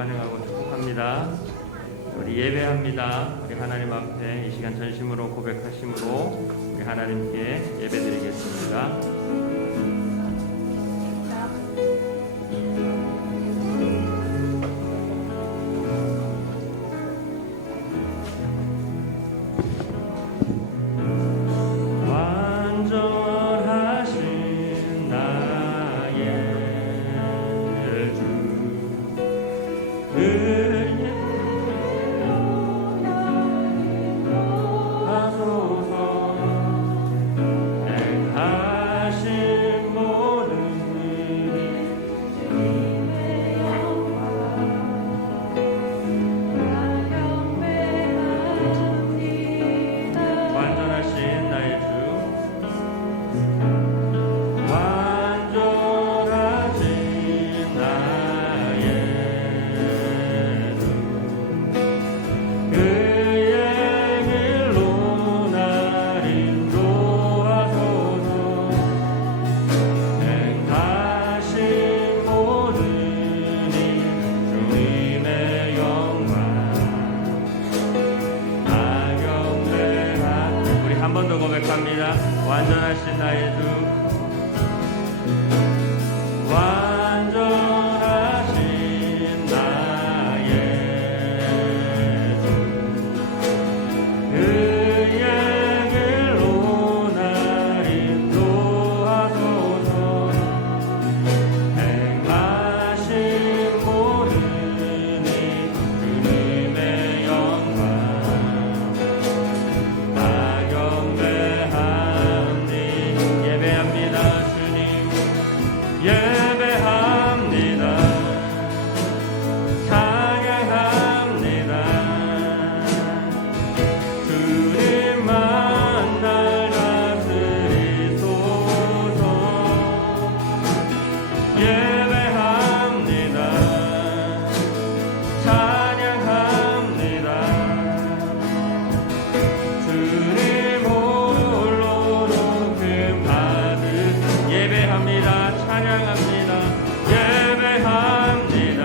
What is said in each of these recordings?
환영하고 축복합니다. 우리 예배합니다. 우리 하나님 앞에 이 시간 전심으로 고백하심으로 우리 하나님께 예배드리겠습니다. 완전하신 나의 주 완전하신 나의 주 그의 길로 날 인도하소서 행하신 모든 일 주님의 영광 다 경배하니 예배합니다. 주님 예배합니다. 찬양합니다. 주님만 날 다스리소서. 예배합니다. 찬양합니다. 주님 홀로 높임 받으 예배합니다. 찬양합니다. 예배합니다.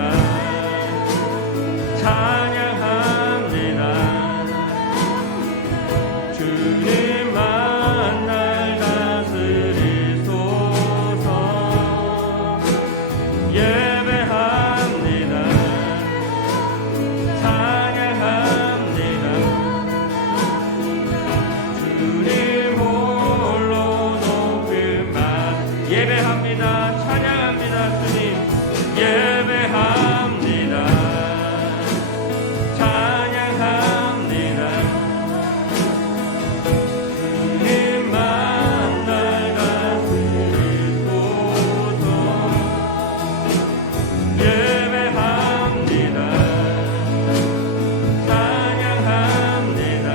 찬양합니다. 주님만 날 다스리소서. 예배합니다. 찬양합니다. 주님 홀로 높임 받 예배합니다. 찬양합니다. 주님 예배합니다. 찬양합니다. 주님만 날 다스리소서. 예배합니다. 찬양합니다.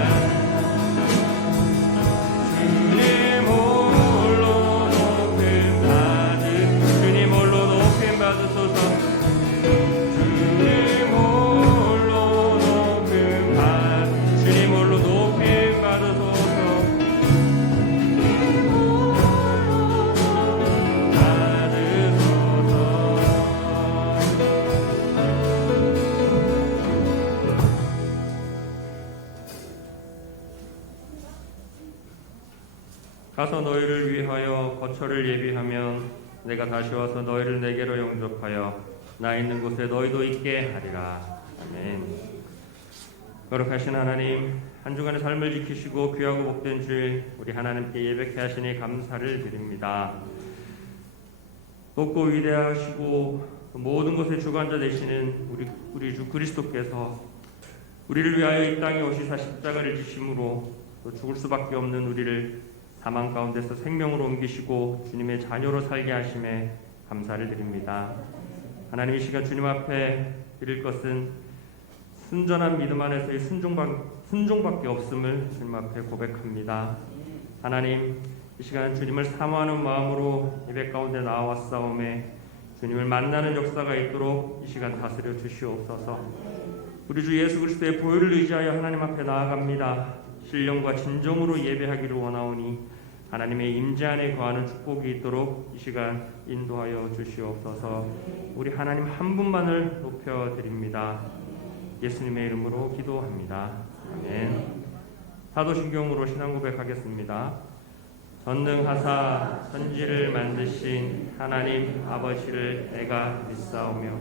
주님 홀로 높임 받으 주님 홀로 높임 받으소서. 주님 홀로 높임 받 주님 홀로 높임 받으소서. 가서 너희를 위하여 거처를 예비하면 내가 다시 와서 너희를 내게로 영접하여 나 있는 곳에 너희도 있게 하리라. 아멘. 거룩하신 하나님, 한 주간의 삶을 지키시고 귀하고 복된 주일 우리 하나님께 예배케 하시니 감사를 드립니다. 높고 위대하시고 모든 것의 주관자 되시는 우리 주 그리스도께서 우리를 위하여 이 땅에 오시사 십자가를 지심으로 또 죽을 수밖에 없는 우리를 사망 가운데서 생명으로 옮기시고 주님의 자녀로 살게 하심에 감사를 드립니다. 하나님, 이 시간 주님 앞에 드릴 것은 순전한 믿음 안에서의 순종밖에 없음을 주님 앞에 고백합니다. 하나님, 이 시간 주님을 사모하는 마음으로 예배 가운데 나와왔사오매 주님을 만나는 역사가 있도록 이 시간 다스려 주시옵소서. 우리 주 예수 그리스도의 보혈을 의지하여 하나님 앞에 나아갑니다. 신령과 진정으로 예배하기를 원하오니 하나님의 임재 안에 거하는 축복이 있도록 이 시간 인도하여 주시옵소서. 우리 하나님 한 분만을 높여드립니다. 예수님의 이름으로 기도합니다. 아멘. 사도신경으로 신앙 고백하겠습니다. 전능하사 천지를 만드신 하나님 아버지를 내가 믿사오며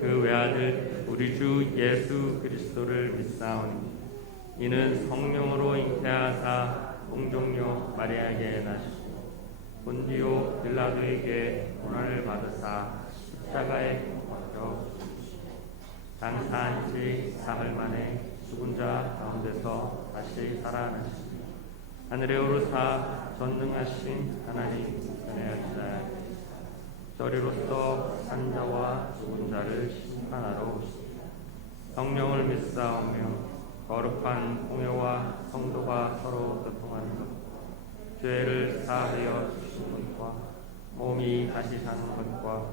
그 외아들 우리 주 예수 그리스도를 믿사오니 이는 성령으로 잉태하사 동정녀 마리아에게 나시고 본디오 빌라도에게 고난을 받으사 십자가에 못 박혀 장사한 지 사흘 만에 죽은 자 가운데서 다시 살아나시고 하늘에 오르사 전능하신 하나님 은혜하시다. 저리로서 산 자와 죽은 자를 심판하러 오시니 성령을 믿사오며 거룩한 공회와 성도가 서로 교통하는 것, 죄를 사하여 주시는 것과 몸이 다시 사는 것과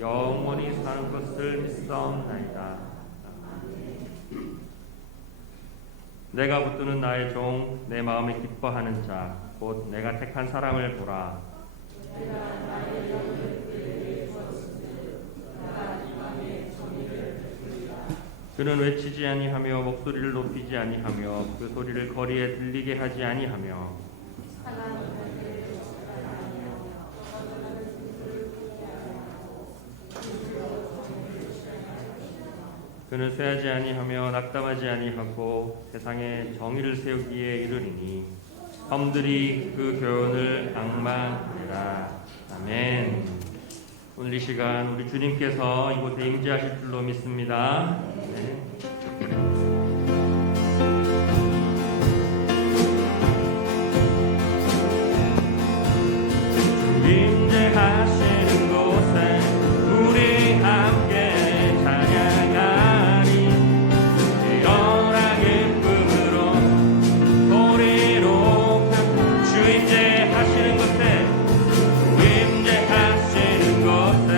영원히 사는 것을 믿사옵나이다. 내가 붙드는 나의 종, 내 마음에 기뻐하는 자, 곧 내가 택한 사람을 보라. 그는 외치지 아니하며 목소리를 높이지 아니하며 그 소리를 거리에 들리게 하지 아니하며 그는 쇠하지 아니하며 낙담하지 아니하고 세상에 정의를 세우기에 이르리니 험들이 그 교훈을 앙망하리라. 아멘. 오늘 이 시간 우리 주님께서 이곳에 임재하실 줄로 믿습니다. 네. 임재하시는 곳에 우리 함께 찬양하리. 뛰어난 기쁨으로 소리로 주 임재하시는 곳에 임재하시는 곳에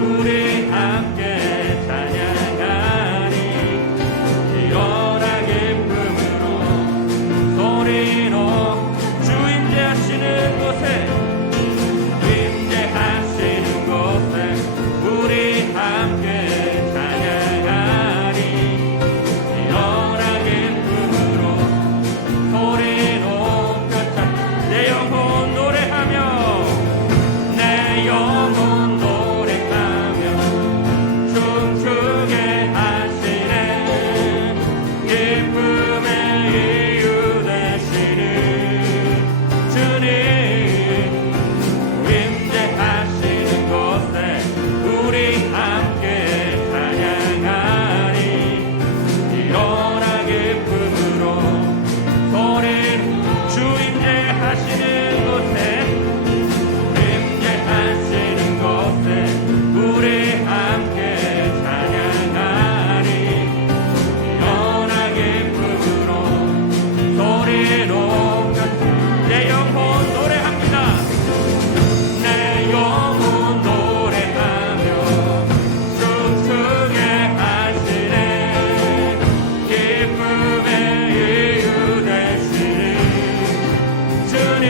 우리 함께 찬양하리. 뛰어난 기쁨으로 소리로 주 임재하시는 곳에 임재하시는 곳에 우리 함께 찬양하리. 뛰어난 기쁨으로 소리 높여 찬 내 영혼 노래하며 내 영혼 노래하며 춤추게 하시네. 기쁨의 이유 되시는 주님 임재하시는 곳에 우리 함께 찬양하리. 뛰어난 기쁨으로 소리 주 임재하시는 곳에 임재하시는 곳에 우리 함께 찬양하리. 뛰어난 기쁨으로 소리 높여 내 영혼 노래합니다. 내 영혼 노래하며 춤추게 하시네. 기쁨의 이유 되시는 주님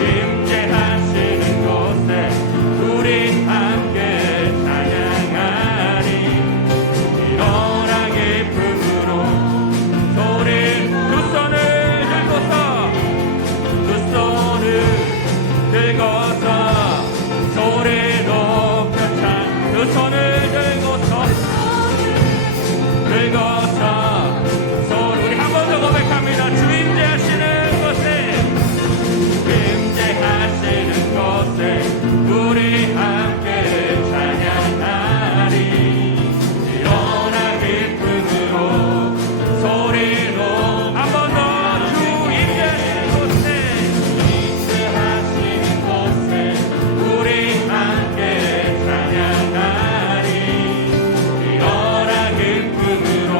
임재하시는 곳에 우리 함께 찬양하리. 뛰어난 기쁨으로 소리 두 손을 들고서 두 손을 들고서 소리 높여 찬 두 손을 들고서 우리 한 번 더 고백합니다. 주 임재하시는 곳에 임재하시는 곳에 우리 함께 찬양하리. 뛰어난 기쁨으로 소리로 한 번 더 주 임재하시는 곳에 임재하시는 곳에 우리 함께 찬양하리. 뛰어난 기쁨으로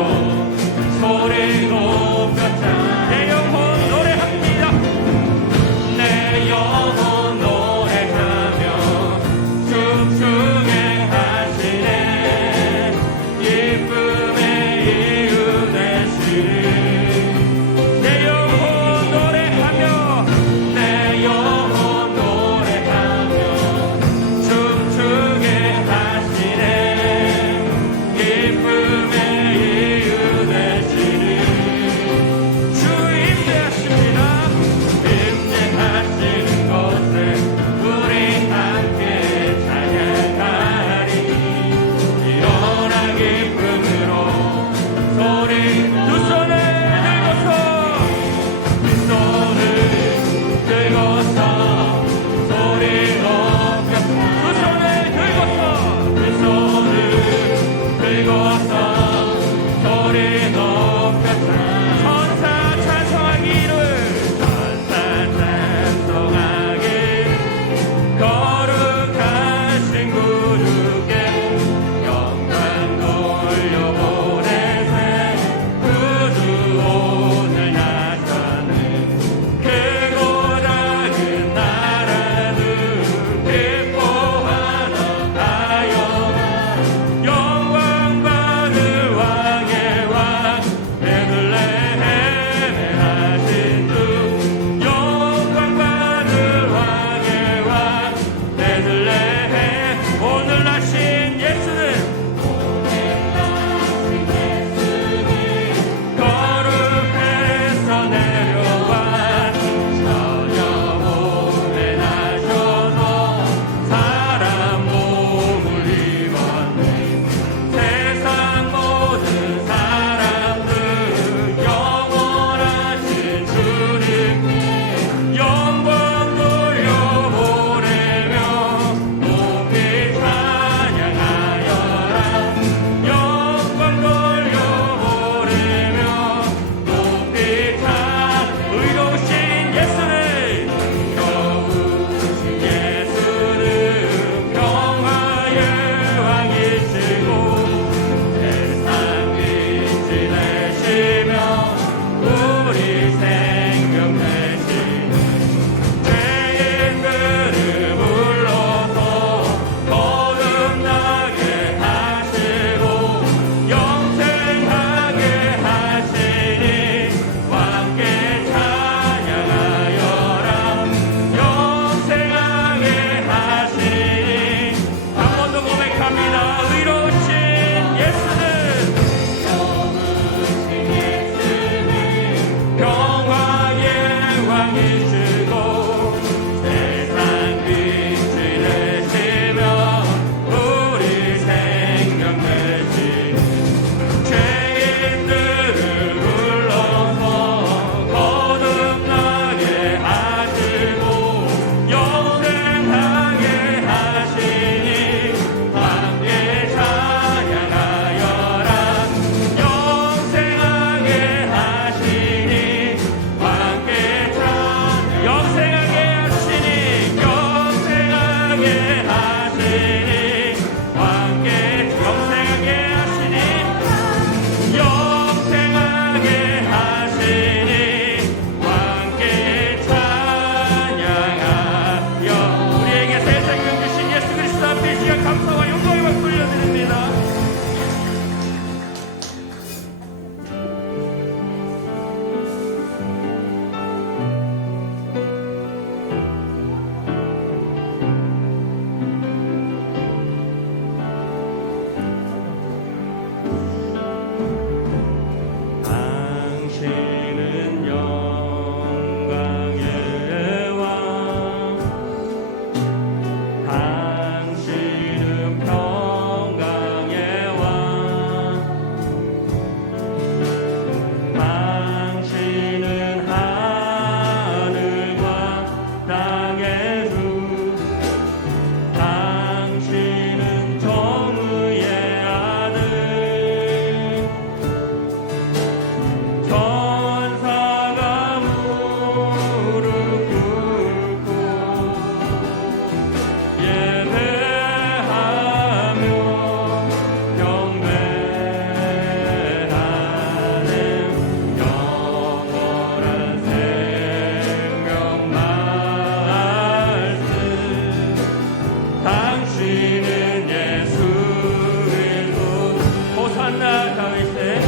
다윗의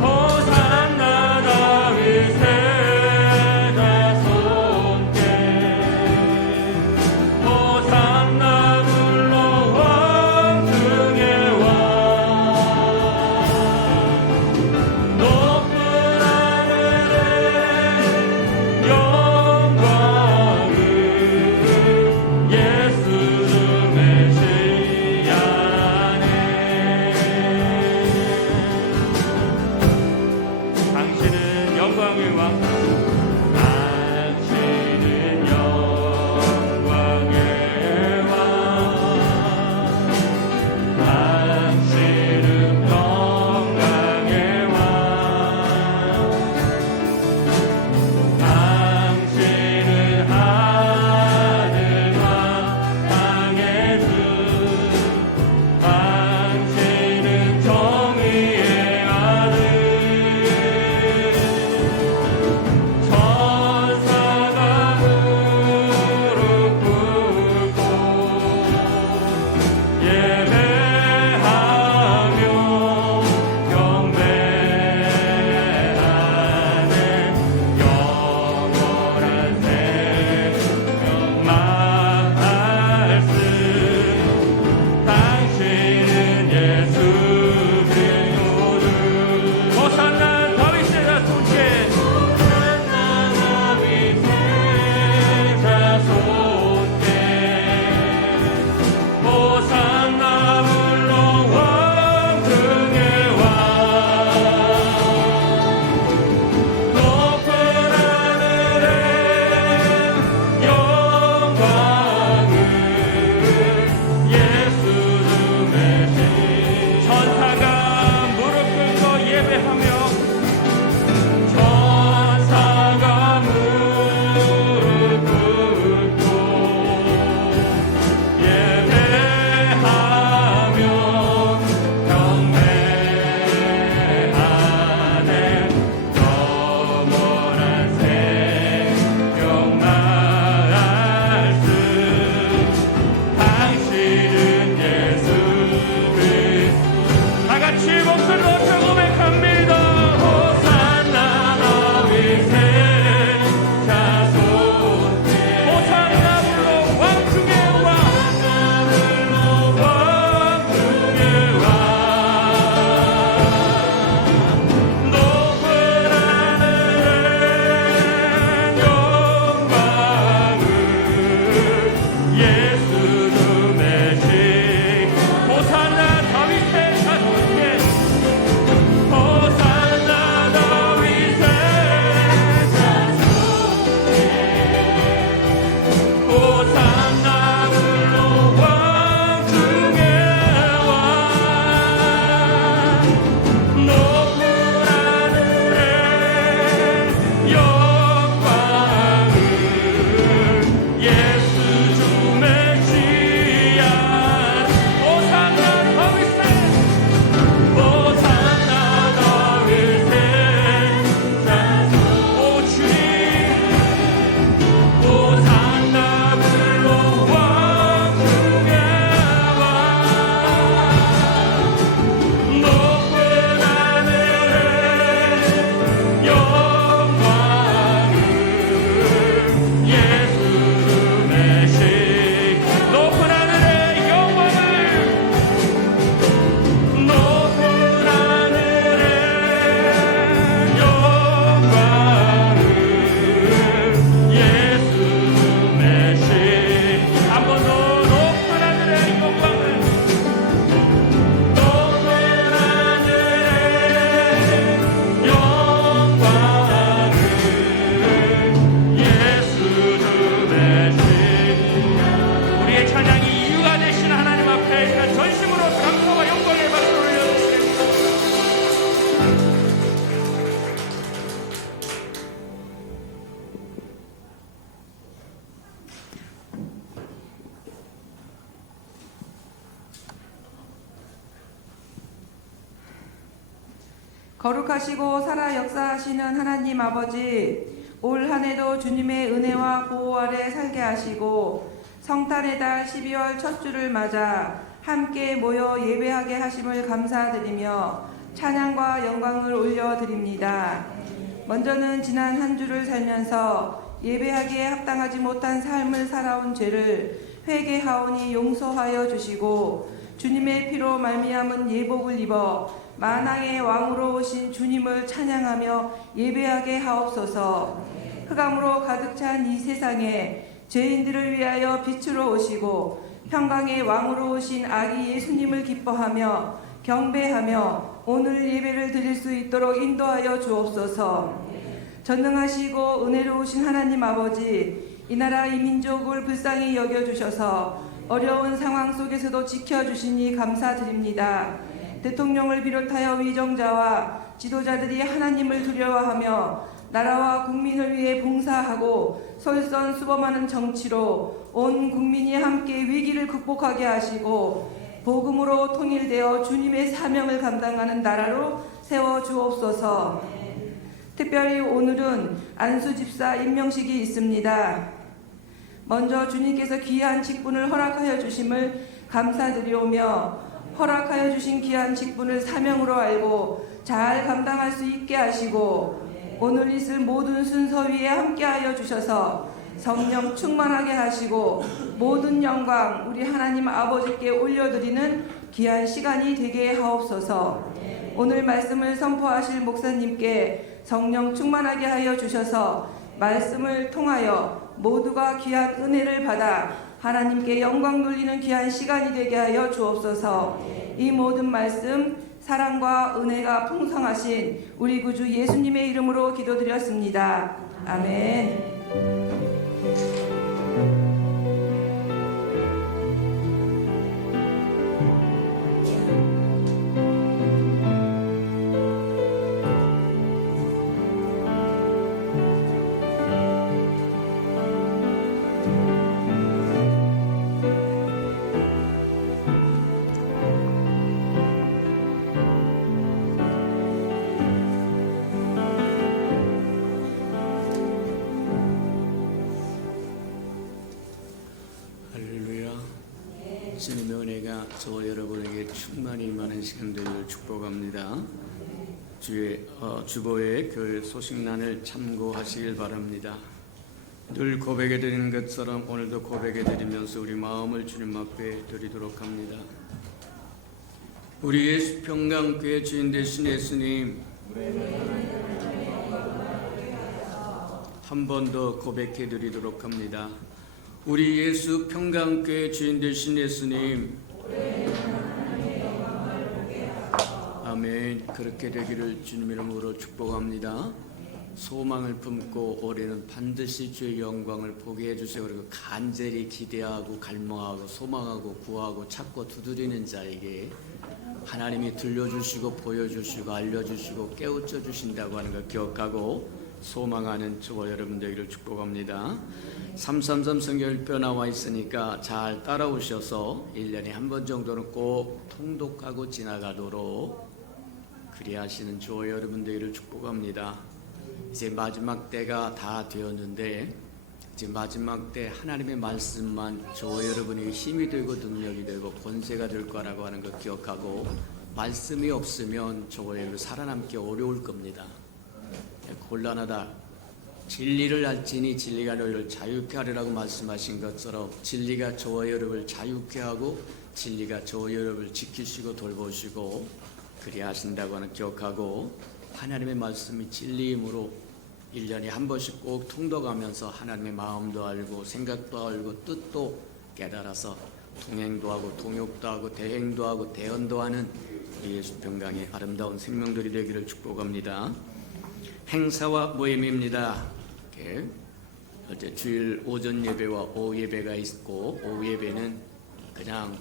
호산나 다윗의 자손께 호산나 물론 왕중의 왕 높은 하늘에 영광을 예수 주 메시아네. 당신은 영광의 왕 당신은 영광의 왕 당신은 평강의 왕 당신은 하늘과 땅의 주 당신은 정의의 아들 천사가 무릎 꿇고 예배하며 경배하네. 영원한 생명 말씀 당신은 예수 그리스도 호산나 다윗의 자손께 호산나 다윗의 자손께 호산나 물론 왕중의 왕 높은 하늘에 영광을 예수 주 메시 천사가 무릎 꿇고 예배하며 천사가 무릎 꿇고 예배하며 경배하네. 영원한 생명 말씀 당신은 예수 그리스도 다 같이 목소리 높여 고백합니다. 호산나 다윗의 자손께 호산나 물론 왕중의 왕 왕중의 왕 높은 하늘에 영광을 예수 주 메시 호산나 다윗의 자손께 호산나 다윗의 자손께 호산나 물론 왕중의 왕 높은 하늘에 영광을 예수 주 메시아 호산나 다윗의 호산나 다윗의 자손 오 주님 호산나 물론 왕중의 왕 높은 하늘에 영광을 예수 주 메시 높은 하늘에 영광을 높은 하늘에 영광을 예수 메시 한 번 더 높은 하늘에 영광을 높은 하늘에 영광을 예수 주 메시 우리의 찬양이 이유가 되신 하나님 앞에 전심으로 감사와 영광의 박수를 올려드리겠습니다. 거룩하시고 살아 역사하시는 하나님 아버지, 올 한 해도 주님의 은혜와 보호 아래 살게 하시고 성탄의 달 12월 첫 주를 맞아 함께 모여 예배하게 하심을 감사드리며 찬양과 영광을 올려드립니다. 먼저는 지난 한 주를 살면서 예배하기에 합당하지 못한 삶을 살아온 죄를 회개하오니 용서하여 주시고 주님의 피로 말미암은 예복을 입어 만왕의 왕으로 오신 주님을 찬양하며 예배하게 하옵소서. 흑암으로 가득 찬 이 세상에 죄인들을 위하여 빛으로 오시고 평강의 왕으로 오신 아기 예수님을 기뻐하며 경배하며 오늘 예배를 드릴 수 있도록 인도하여 주옵소서. 전능하시고 은혜로우신 하나님 아버지, 이 나라 이 민족을 불쌍히 여겨주셔서 어려운 상황 속에서도 지켜주시니 감사드립니다. 대통령을 비롯하여 위정자와 지도자들이 하나님을 두려워하며 나라와 국민을 위해 봉사하고 솔선수범하는 정치로 온 국민이 함께 위기를 극복하게 하시고 복음으로 통일되어 주님의 사명을 감당하는 나라로 세워주옵소서. 특별히 오늘은 안수집사 임명식이 있습니다. 먼저 주님께서 귀한 직분을 허락하여 주심을 감사드리오며 허락하여 주신 귀한 직분을 사명으로 알고 잘 감당할 수 있게 하시고 오늘 있을 모든 순서 위에 함께하여 주셔서 성령 충만하게 하시고 모든 영광 우리 하나님 아버지께 올려드리는 귀한 시간이 되게 하옵소서. 오늘 말씀을 선포하실 목사님께 성령 충만하게 하여 주셔서 말씀을 통하여 모두가 귀한 은혜를 받아 하나님께 영광 돌리는 귀한 시간이 되게 하여 주옵소서. 이 모든 말씀 사랑과 은혜가 풍성하신 우리 구주 예수님의 이름으로 기도드렸습니다. 아멘. 주님의 은혜가 저와 여러분에게 충만히 임하는 시간 되기를 축복합니다. 주보의 그 소식란을 참고하시길 바랍니다. 늘 고백해 드리는 것처럼 오늘도 고백해 드리면서 우리 마음을 주님 앞에 드리도록 합니다. 우리 예수 평강교회 주인 되신 예수님, 한 번 더 고백해 드리도록 합니다. 우리 예수 평강교회 주인 되신 예수님, 아멘. 그렇게 되기를 주님 이름으로 축복합니다. 소망을 품고 올해는 반드시 주의 영광을 보게 해주세요. 그리고 간절히 기대하고 갈망하고 소망하고 구하고 찾고 두드리는 자에게 하나님이 들려주시고 보여주시고 알려주시고 깨우쳐 주신다고 하는 걸 기억하고 소망하는 저와 여러분 되기를 축복합니다. 333 성경일표 나와 있으니까 잘 따라오셔서 1년에 한 번 정도는 꼭 통독하고 지나가도록 그리하시는 저와 여러분 되기를 축복합니다. 이제 마지막 때가 다 되었는데 이제 마지막 때 하나님의 말씀만 저와 여러분에게 힘이 되고 능력이 되고 권세가 될 거라고 하는 걸 기억하고 말씀이 없으면 저와 여러분 살아남기 어려울 겁니다. 곤란하다. 진리를 알지니 진리가 너희를 자유케 하리라고 말씀하신 것처럼 진리가 저와 여러분을 자유케 하고 진리가 저와 여러분을 지키시고 돌보시고 그리하신다고 하는 기억하고 하나님의 말씀이 진리이므로 1년에 한 번씩 꼭 통독하면서 하나님의 마음도 알고 생각도 알고 뜻도 깨달아서 동행도 하고 동역도 하고 대행도 하고 대언도 하는 우리 예수 평강의 아름다운 생명들이 되기를 축복합니다. 행사와 모임입니다. 어제 주일 오전 예배와 오후 예배가 있고 오후 예배는 그냥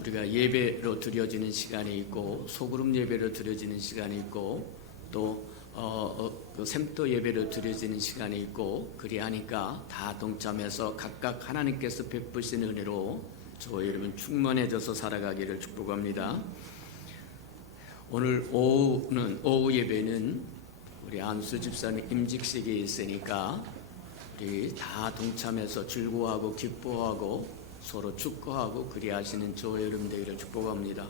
우리가 예배로 드려지는 시간이 있고 소그룹 예배로 드려지는 시간이 있고 또 그 샘도 예배로 드려지는 시간이 있고 그리하니까 다 동참해서 각각 하나님께서 베푸신 은혜로 저와 여러분 충만해져서 살아가기를 축복합니다. 오늘 오후 예배는 우리 안수 집사님 임직식이 있으니까 우리 다 동참해서 즐거워하고 기뻐하고 서로 축복하고 그리하시는 저와 여러분 되기를 축복합니다.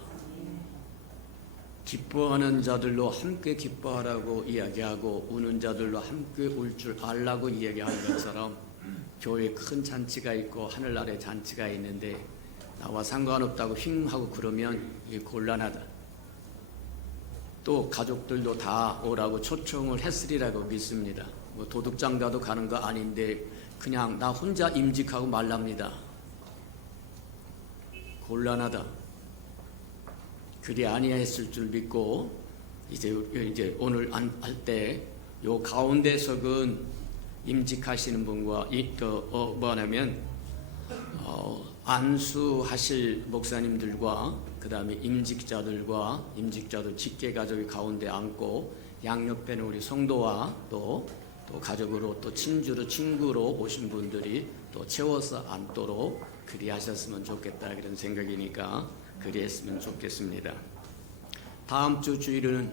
기뻐하는 자들로 함께 기뻐하라고 이야기하고 우는 자들로 함께 울 줄 알라고 이야기하는 것처럼 교회에 큰 잔치가 있고 하늘 아래 잔치가 있는데 나와 상관없다고 휭 하고 그러면 이게 곤란하다. 또 가족들도 다 오라고 초청을 했으리라고 믿습니다. 뭐 도둑장가도 가는 거 아닌데 그냥 나 혼자 임직하고 말랍니다. 곤란하다. 그리 아니했을 줄 믿고 이제 오늘 할 때 요 가운데 석은 임직하시는 분과 안수하실 목사님들과 그 다음에 임직자들 직계 가족이 가운데 앉고 양옆에는 우리 성도와 또 가족으로 또 친주로 친구로 오신 분들이 또 채워서 앉도록 그리하셨으면 좋겠다 그런 생각이니까 그리했으면 좋겠습니다. 다음 주 주일은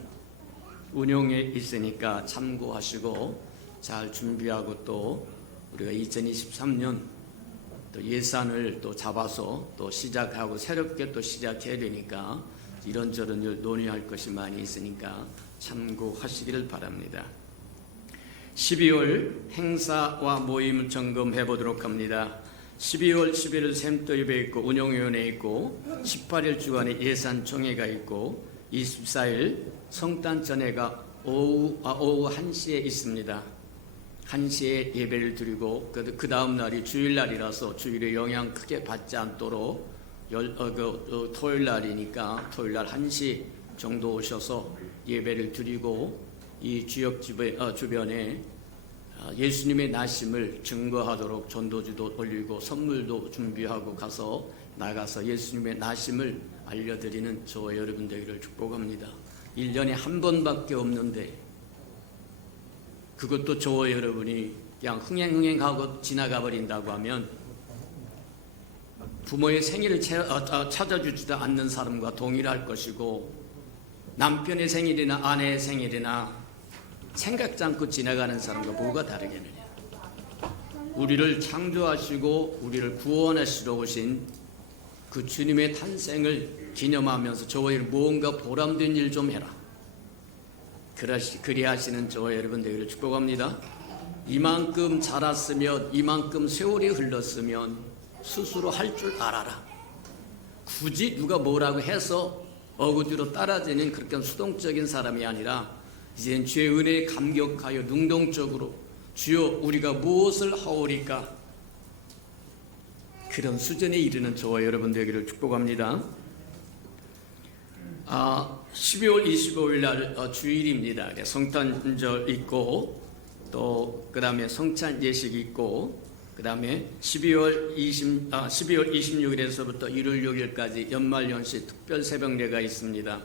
운용에 있으니까 참고하시고 잘 준비하고 또 우리가 2023년 또 예산을 또 잡아서 또 시작하고 새롭게 또 시작해야 되니까 이런저런 일 논의할 것이 많이 있으니까 참고하시기를 바랍니다. 12월 행사와 모임 점검해 보도록 합니다. 12월 11일 샘터 예배 있고 운영위원회 있고 18일 주간에 예산총회가 있고 24일 성탄 전회가 오후 1시에 있습니다. 1시에 예배를 드리고 그 다음 날이 주일날이라서 주일에 영향 크게 받지 않도록 토요일 날이니까 토요일 날 1시 정도 오셔서 예배를 드리고 이 지역 주변에 예수님의 나심을 증거하도록 전도지도 올리고 선물도 준비하고 가서 나가서 예수님의 나심을 알려드리는 저와 여러분 되기를 축복합니다. 1년에 한 번밖에 없는데 그것도 저와 여러분이 그냥 흥행하고 지나가 버린다고 하면 부모의 생일을 찾아주지도 않는 사람과 동일할 것이고 남편의 생일이나 아내의 생일이나 생각지 않고 지나가는 사람과 뭐가 다르겠느냐. 우리를 창조하시고 우리를 구원하시러 오신 그 주님의 탄생을 기념하면서 저와 여러분 무언가 보람된 일 좀 해라. 그리하시는 저와 여러분 되기를 축복합니다. 이만큼 자랐으면 이만큼 세월이 흘렀으면 스스로 할 줄 알아라. 굳이 누가 뭐라고 해서 어거지로 따라지는 그렇게 수동적인 사람이 아니라 이제는 주의 은혜에 감격하여 능동적으로 주여 우리가 무엇을 하오리까 그런 수준에 이르는 저와 여러분 되기를 축복합니다. 12월 25일 날 주일입니다. 성탄절 있고 또 그 다음에 성찬 예식 있고 그 다음에 12월 26일에서부터 1월 6일까지 연말연시 특별 새벽례가 있습니다.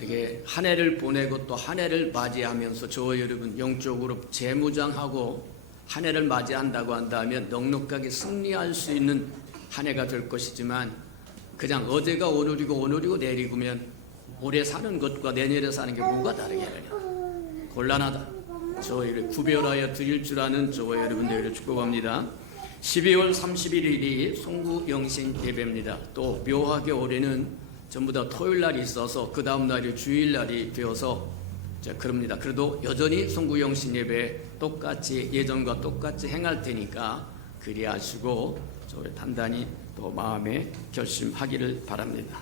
이게 한 해를 보내고 또 한 해를 맞이하면서 저와 여러분 영적으로 재무장하고 한 해를 맞이한다고 한다면 넉넉하게 승리할 수 있는 한 해가 될 것이지만 그냥 어제가 오늘이고 내일이면 올해 사는 것과 내년에 사는 게 뭐가 다르겠느냐. 곤란하다. 저희를 구별하여 드릴 줄 아는 저와 여러분들을 축복합니다. 12월 31일이 송구영신 예배입니다. 또 묘하게 올해는 전부 다 토요일 날이 있어서 그 다음 날이 주일 날이 되어서 그럽니다. 그래도 여전히 송구영신 예배 똑같이 예전과 똑같이 행할 테니까 그리하시고 저희 단단히 또 마음에 결심하기를 바랍니다.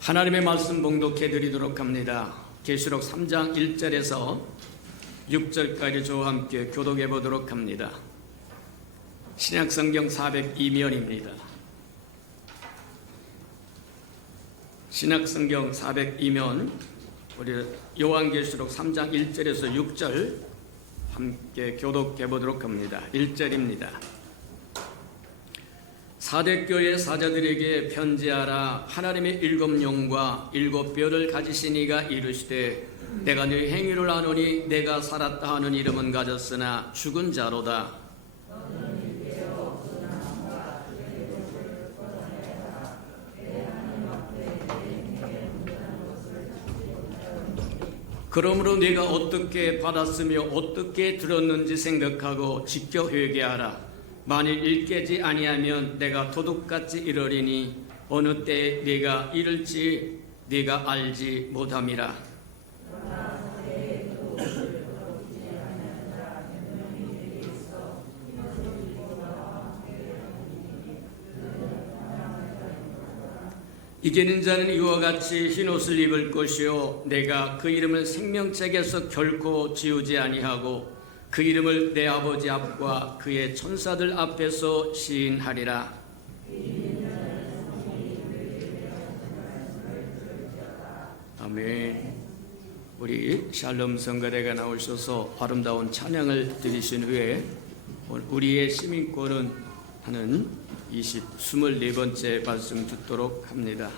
하나님의 말씀 봉독해 드리도록 합니다. 계시록 3장 1절에서 6절까지 저와 함께 교독해 보도록 합니다. 신약성경 402면입니다. 신약성경 402면 우리 요한계시록 3장 1절에서 6절 함께 교독해 보도록 합니다. 1절입니다. 사대교회 사자들에게 편지하라. 하나님의 7 영과 7 뼈를 가지신 이가 이르시되 내가 네 행위를 아노니 내가 살았다 하는 이름은 가졌으나 죽은 자로다. 그러므로 네가 어떻게 받았으며 어떻게 들었는지 생각하고 지켜 회개하라. 만일 일 깨지 아니하면 내가 도둑같이 이르리니 어느 때에 네가 이를지 네가 알지 못함이라. 이기는 자는 이와 같이 흰옷을 입을 것이요 내가 그 이름을 생명책에서 결코 지우지 아니하고 그 이름을 내 아버지 앞과 그의 천사들 앞에서 시인하리라. 아멘. 우리 샬롬 성가대가 나오셔서 아름다운 찬양을 드리신 후에 우리의 시민권은 하는 24번째 말씀 듣도록 합니다.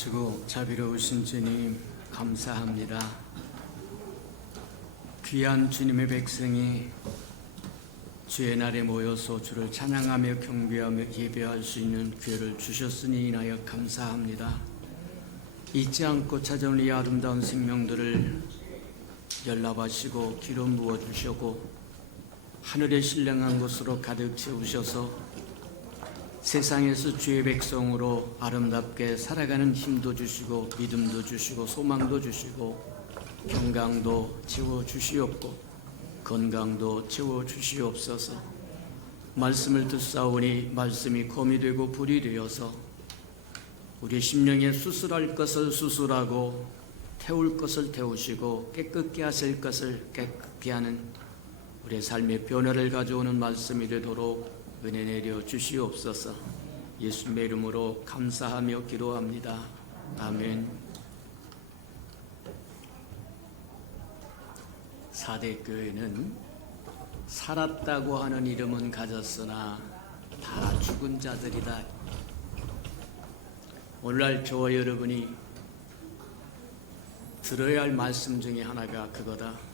거룩하시고 자비로우신 주님 감사합니다. 귀한 주님의 백성이 주의 날에 모여서 주를 찬양하며 경배하며 예배할 수 있는 기회를 주셨으니 인하여 감사합니다. 잊지 않고 찾아온 이 아름다운 생명들을 연락하시고 기름 부어주시고 하늘의 신령한 곳으로 가득 채우셔서 세상에서 주의 백성으로 아름답게 살아가는 힘도 주시고 믿음도 주시고 소망도 주시고 건강도 채워주시옵고 건강도 채워주시옵소서. 말씀을 듣사오니 말씀이 검이 되고 불이 되어서 우리 심령에 수술할 것을 수술하고 태울 것을 태우시고 깨끗게 하실 것을 깨끗게 하는 우리의 삶의 변화를 가져오는 말씀이 되도록 은혜 내려 주시옵소서. 예수님의 이름으로 감사하며 기도합니다. 아멘. 사대교회는 살았다고 하는 이름은 가졌으나 다 죽은 자들이다. 오늘날 저와 여러분이 들어야 할 말씀 중에 하나가 그거다.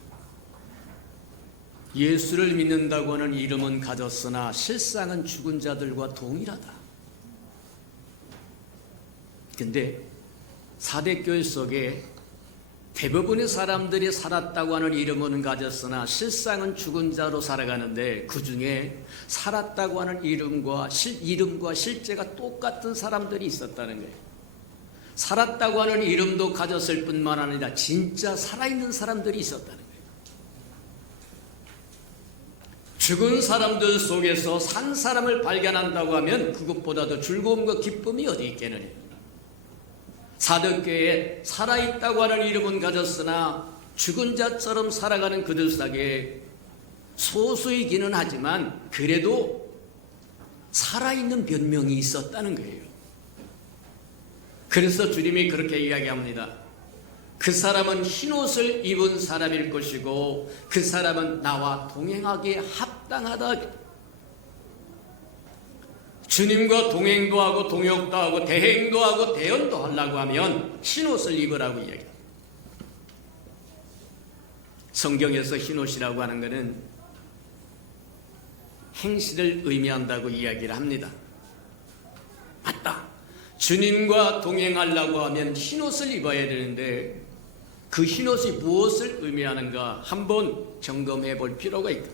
예수를 믿는다고 하는 이름은 가졌으나 실상은 죽은 자들과 동일하다. 근데 사대교회 속에 대부분의 사람들이 살았다고 하는 이름은 가졌으나 실상은 죽은 자로 살아가는데 그 중에 살았다고 하는 이름과 실제가 똑같은 사람들이 있었다는 거예요. 살았다고 하는 이름도 가졌을 뿐만 아니라 진짜 살아있는 사람들이 있었다는 거예요. 죽은 사람들 속에서 산 사람을 발견한다고 하면 그것보다도 즐거움과 기쁨이 어디 있겠느냐. 사대교회에 살아있다고 하는 이름은 가졌으나 죽은 자처럼 살아가는 그들 사이에 소수이기는 하지만 그래도 살아있는 변명이 있었다는 거예요. 그래서 주님이 그렇게 이야기합니다. 그 사람은 흰옷을 입은 사람일 것이고 그 사람은 나와 동행하기에 합당하다. 주님과 동행도 하고 동역도 하고 대행도 하고 대연도 하려고 하면 흰옷을 입으라고 이야기합니다. 성경에서 흰옷이라고 하는 것은 행실을 의미한다고 이야기를 합니다. 맞다. 주님과 동행하려고 하면 흰옷을 입어야 되는데 그 흰옷이 무엇을 의미하는가 한번 점검해 볼 필요가 있다.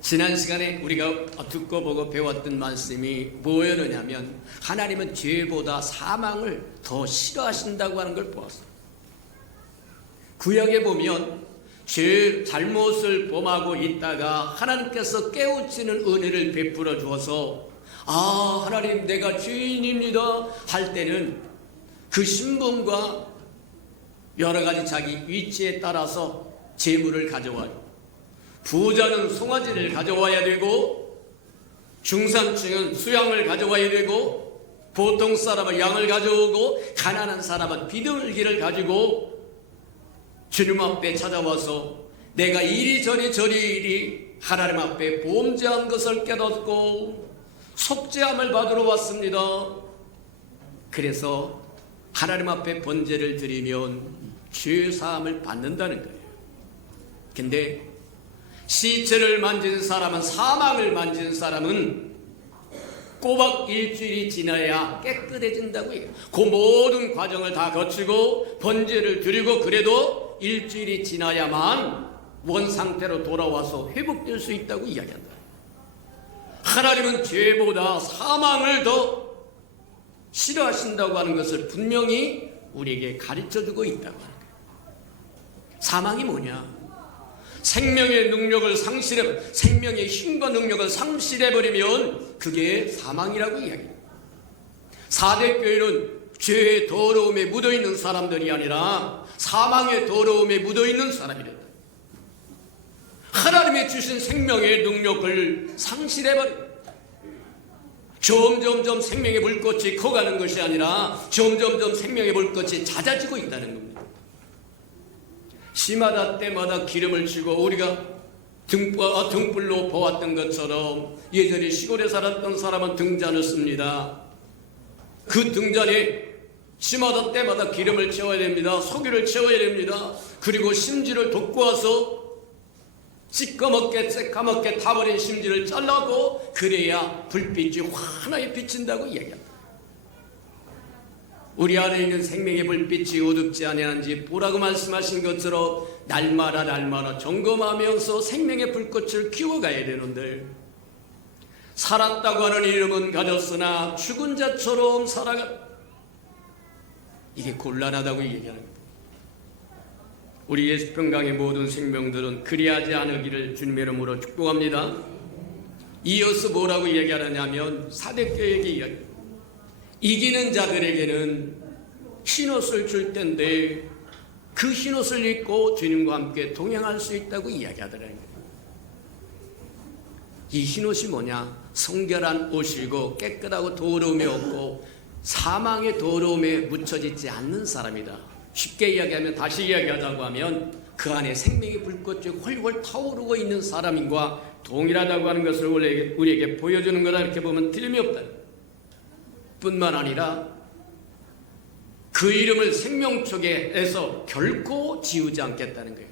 지난 시간에 우리가 듣고 보고 배웠던 말씀이 뭐였느냐면 하나님은 죄보다 사망을 더 싫어하신다고 하는 걸 보았어요. 구약에 보면 죄 잘못을 범하고 있다가 하나님께서 깨우치는 은혜를 베풀어 주어서 아 하나님 내가 죄인입니다 할 때는 그 신분과 여러 가지 자기 위치에 따라서 재물을 가져와요. 부자는 송아지를 가져와야 되고 중산층은 수양을 가져와야 되고 보통 사람은 양을 가져오고 가난한 사람은 비둘기를 가지고 주님 앞에 찾아와서 내가 이리저리 저리 하나님 앞에 범죄한 것을 깨닫고 속죄함을 받으러 왔습니다. 그래서 하나님 앞에 번제를 드리면 죄사함을 받는다는 거예요. 근데 시체를 만진 사람은 사망을 만진 사람은 꼬박 일주일이 지나야 깨끗해진다고 해요. 그 모든 과정을 다 거치고 번제를 드리고 그래도 일주일이 지나야만 원 상태로 돌아와서 회복될 수 있다고 이야기한다. 하나님은 죄보다 사망을 더 싫어하신다고 하는 것을 분명히 우리에게 가르쳐주고 있다고 하는 거예요. 사망이 뭐냐? 생명의 능력을 생명의 힘과 능력을 상실해버리면 그게 사망이라고 이야기해요. 사대교회는 죄의 더러움에 묻어있는 사람들이 아니라 사망의 더러움에 묻어있는 사람이랬다. 하나님이 주신 생명의 능력을 상실해버려요. 점점점 생명의 불꽃이 커가는 것이 아니라 점점점 생명의 불꽃이 잦아지고 있다는 겁니다. 시마다 때마다 기름을 치고 우리가 등불로 보았던 것처럼 예전에 시골에 살았던 사람은 등잔을 씁니다. 그 등잔에 시마다 때마다 기름을 채워야 됩니다. 소기를 채워야 됩니다. 그리고 심지를 돋고 와서 시꺼멓게 새까맣게 타버린 심지를 잘라고, 그래야 불빛이 환하게 비친다고 이야기합니다. 우리 안에 있는 생명의 불빛이 어둡지 아니한지 보라고 말씀하신 것처럼 날마다 점검하면서 생명의 불꽃을 키워가야 되는데, 살았다고 하는 이름은 가졌으나 죽은 자처럼 살아가, 이게 곤란하다고 얘기하는 겁니다. 우리 예수평강의 모든 생명들은 그리하지 않으기를 주님의 이름으로 축복합니다. 이어서 뭐라고 얘기하느냐면 사대교회에게 이야기합니다. 이기는 자들에게는 흰옷을 줄 텐데 그 흰옷을 입고 주님과 함께 동행할 수 있다고 이야기하더라고요. 이 흰옷이 뭐냐? 성결한 옷이고 깨끗하고 더러움이 없고 사망의 더러움에 묻혀지지 않는 사람이다. 쉽게 이야기하면, 다시 이야기하자고 하면 그 안에 생명의 불꽃이 훨훨 타오르고 있는 사람과 동일하다고 하는 것을 우리에게 보여주는 거다. 이렇게 보면 틀림이 없다. 뿐만 아니라 그 이름을 생명책에서 결코 지우지 않겠다는 거예요.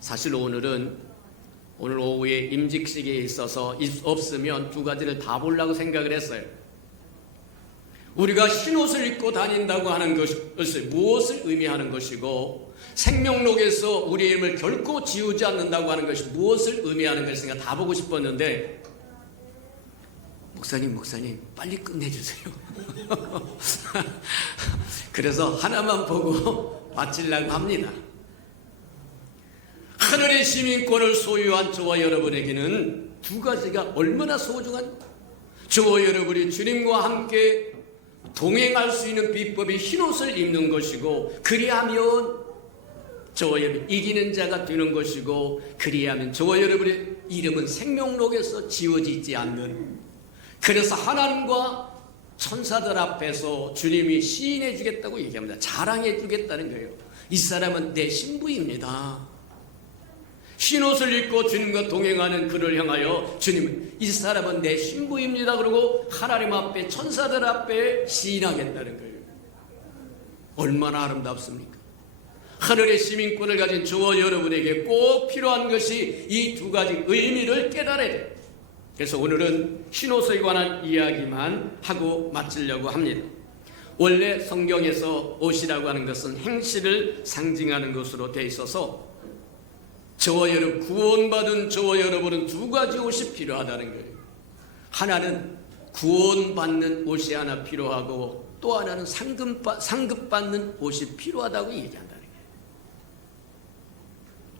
사실 오늘 오후에 임직식에 있어서 없으면 두 가지를 다 보려고 생각을 했어요. 우리가 흰옷을 입고 다닌다고 하는 것을 무엇을 의미하는 것이고, 생명록에서 우리의 이름을 결코 지우지 않는다고 하는 것이 무엇을 의미하는 것인가 다 보고 싶었는데, 목사님 빨리 끝내주세요. 그래서 하나만 보고 마치려고 합니다. 하늘의 시민권을 소유한 저와 여러분에게는 두 가지가 얼마나 소중한, 저와 여러분이 주님과 함께 동행할 수 있는 비법이 흰옷을 입는 것이고, 그리하면 저와 여러분 이기는 자가 되는 것이고, 그리하면 저와 여러분의 이름은 생명록에서 지워지지 않는, 그래서 하나님과 천사들 앞에서 주님이 시인해 주겠다고 얘기합니다. 자랑해 주겠다는 거예요. 이 사람은 내 신부입니다. 흰옷을 입고 주님과 동행하는 그를 향하여 주님은 이 사람은 내 신부입니다. 그러고 하나님 앞에, 천사들 앞에 시인하겠다는 거예요. 얼마나 아름답습니까? 하늘의 시민권을 가진 저와 여러분에게 꼭 필요한 것이 이 두 가지 의미를 깨달아야 돼요. 그래서 오늘은 흰옷에 관한 이야기만 하고 마치려고 합니다. 원래 성경에서 옷이라고 하는 것은 행실을 상징하는 것으로 되어 있어서 저와 여러분, 구원받은 저와 여러분은 두 가지 옷이 필요하다는 거예요. 하나는 구원받는 옷이 하나 필요하고, 또 하나는 상급받는 옷이 필요하다고 얘기한다는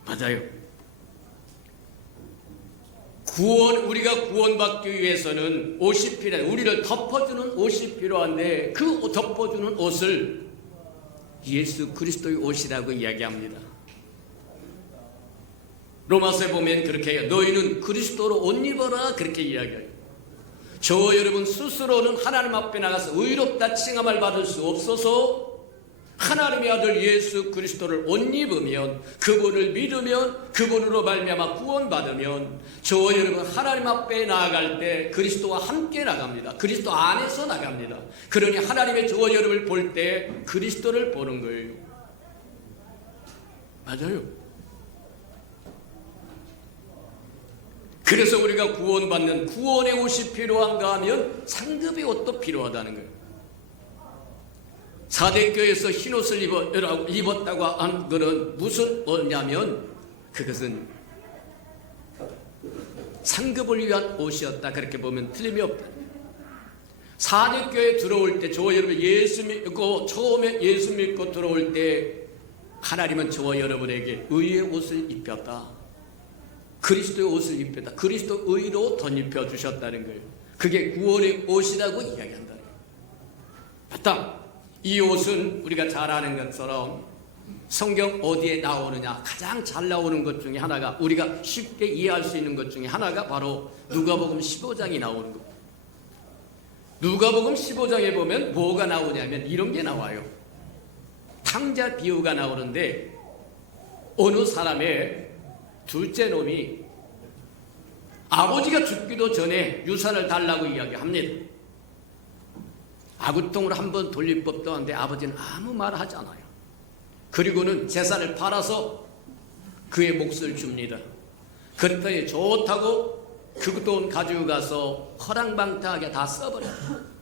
거예요. 맞아요. 우리가 구원받기 위해서는 옷이 필요해요. 우리를 덮어주는 옷이 필요한데, 그 덮어주는 옷을 예수 그리스도의 옷이라고 이야기합니다. 로마서에 보면 그렇게 해요. 너희는 그리스도로 옷 입어라, 그렇게 이야기해요. 저와 여러분 스스로는 하나님 앞에 나가서 의롭다 칭함을 받을 수 없어서 하나님의 아들 예수 그리스도를 옷 입으면, 그분을 믿으면, 그분으로 말미암아 구원받으면 저와 여러분 하나님 앞에 나아갈 때 그리스도와 함께 나갑니다. 그리스도 안에서 나갑니다. 그러니 하나님의 저와 여러분을 볼 때 그리스도를 보는 거예요. 맞아요. 그래서 우리가 구원받는 구원의 옷이 필요한가 하면 상급의 옷도 필요하다는 거예요. 사대교회에서 흰옷을 입었다고 한 것은 무슨 옷이냐면, 그것은 상급을 위한 옷이었다. 그렇게 보면 틀림이 없다. 사대교회에 들어올 때, 저와 여러분 예수 믿고 처음에 예수 믿고 들어올 때 하나님은 저와 여러분에게 의의 옷을 입혔다. 그리스도의 옷을 입혔다. 그리스도 의로 덧입혀 주셨다는 거예요. 그게 구원의 옷이라고 이야기한다는 거예요. 맞다. 이 옷은 우리가 잘 아는 것처럼 성경 어디에 나오느냐, 가장 잘 나오는 것 중에 하나가, 우리가 쉽게 이해할 수 있는 것 중에 하나가 바로 누가복음 15장이 나오는 겁니다. 누가복음 15장에 보면 뭐가 나오냐면 이런 게 나와요. 탕자 비유가 나오는데, 어느 사람의 둘째 놈이 아버지가 죽기도 전에 유산을 달라고 이야기합니다. 아구통으로 한번 돌릴 법도 한데 아버지는 아무 말 하지 않아요. 그리고는 재산을 팔아서 그의 몫을 줍니다. 그랬더니 좋다고 그 돈 가지고 가서 허랑방탕하게 다 써버려요.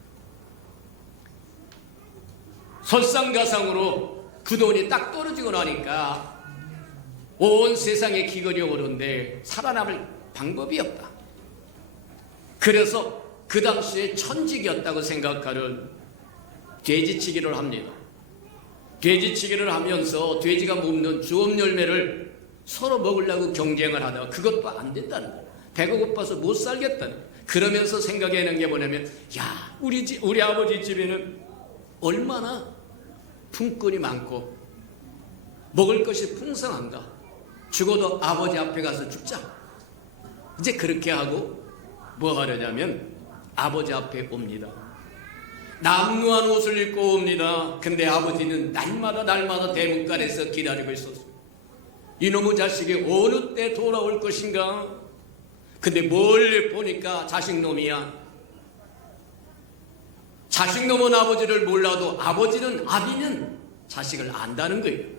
설상가상으로 그 돈이 딱 떨어지고 나니까 온 세상에 기근이 오는데 살아남을 방법이 없다. 그래서 그 당시에 천직이었다고 생각하는 돼지치기를 합니다. 돼지치기를 하면서 돼지가 먹는 주업 열매를 서로 먹으려고 경쟁을 하다가 그것도 안 된다는 거예요. 배가 고파서 못 살겠다는 거예요. 그러면서 생각해낸 게 뭐냐면, 야, 우리 아버지 집에는 얼마나 품꾼이 많고 먹을 것이 풍성한가. 죽어도 아버지 앞에 가서 죽자. 이제 그렇게 하고 뭐 하려냐면 아버지 앞에 옵니다. 남루한 옷을 입고 옵니다. 근데 아버지는 날마다 대문간에서 기다리고 있었어요. 이놈의 자식이 어느 때 돌아올 것인가. 근데 멀리 보니까 자식놈이야. 자식놈은 아버지를 몰라도 아비는 자식을 안다는 거예요.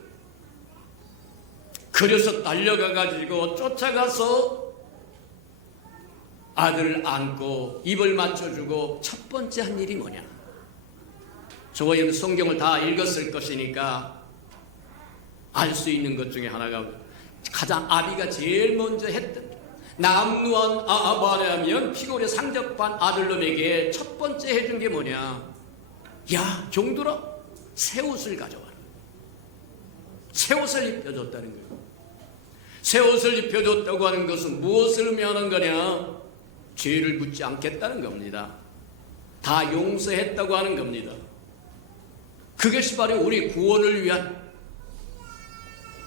그래서 달려가가지고 쫓아가서 아들을 안고 입을 맞춰주고 첫 번째 한 일이 뭐냐. 저희는 성경을 다 읽었을 것이니까 알 수 있는 것 중에 하나가 가장 아비가 제일 먼저 했던 남루한 아바라면 피골에 상접한 아들놈에게 첫 번째 해준 게 뭐냐. 야, 종들아, 새 옷을 가져와라. 새 옷을 입혀줬다는 거예요. 새 옷을 입혀줬다고 하는 것은 무엇을 의미하는 거냐. 죄를 묻지 않겠다는 겁니다. 다 용서했다고 하는 겁니다. 그것이 바로 우리 구원을 위한,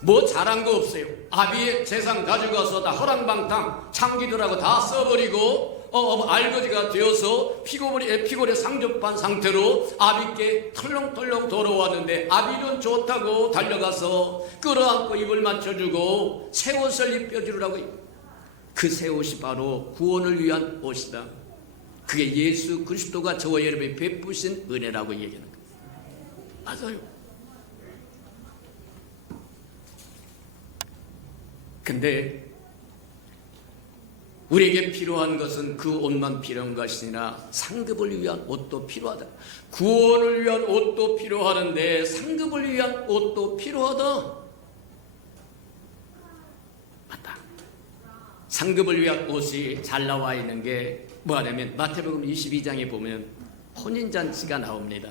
뭐 잘한 거 없어요. 아비의 재산 가져가서 다 허랑방탕 창기들하고 다 써버리고 알거지가 되어서 피골에 상접한 상태로 아비께 털렁털렁 돌아왔는데 아비는 좋다고 달려가서 끌어안고 입을 맞춰주고 새 옷을 입혀주라고. 그 새 옷이 바로 구원을 위한 옷이다. 그게 예수 그리스도가 저와 여러분이 베푸신 은혜라고 얘기하는 거예요. 맞아요. 근데 우리에게 필요한 것은 그 옷만 필요한 것이 아니라 상급을 위한 옷도 필요하다. 구원을 위한 옷도 필요하는데 상급을 위한 옷도 필요하다. 맞다. 상급을 위한 옷이 잘 나와 있는 게 뭐냐면 마태복음 22장에 보면 혼인잔치가 나옵니다.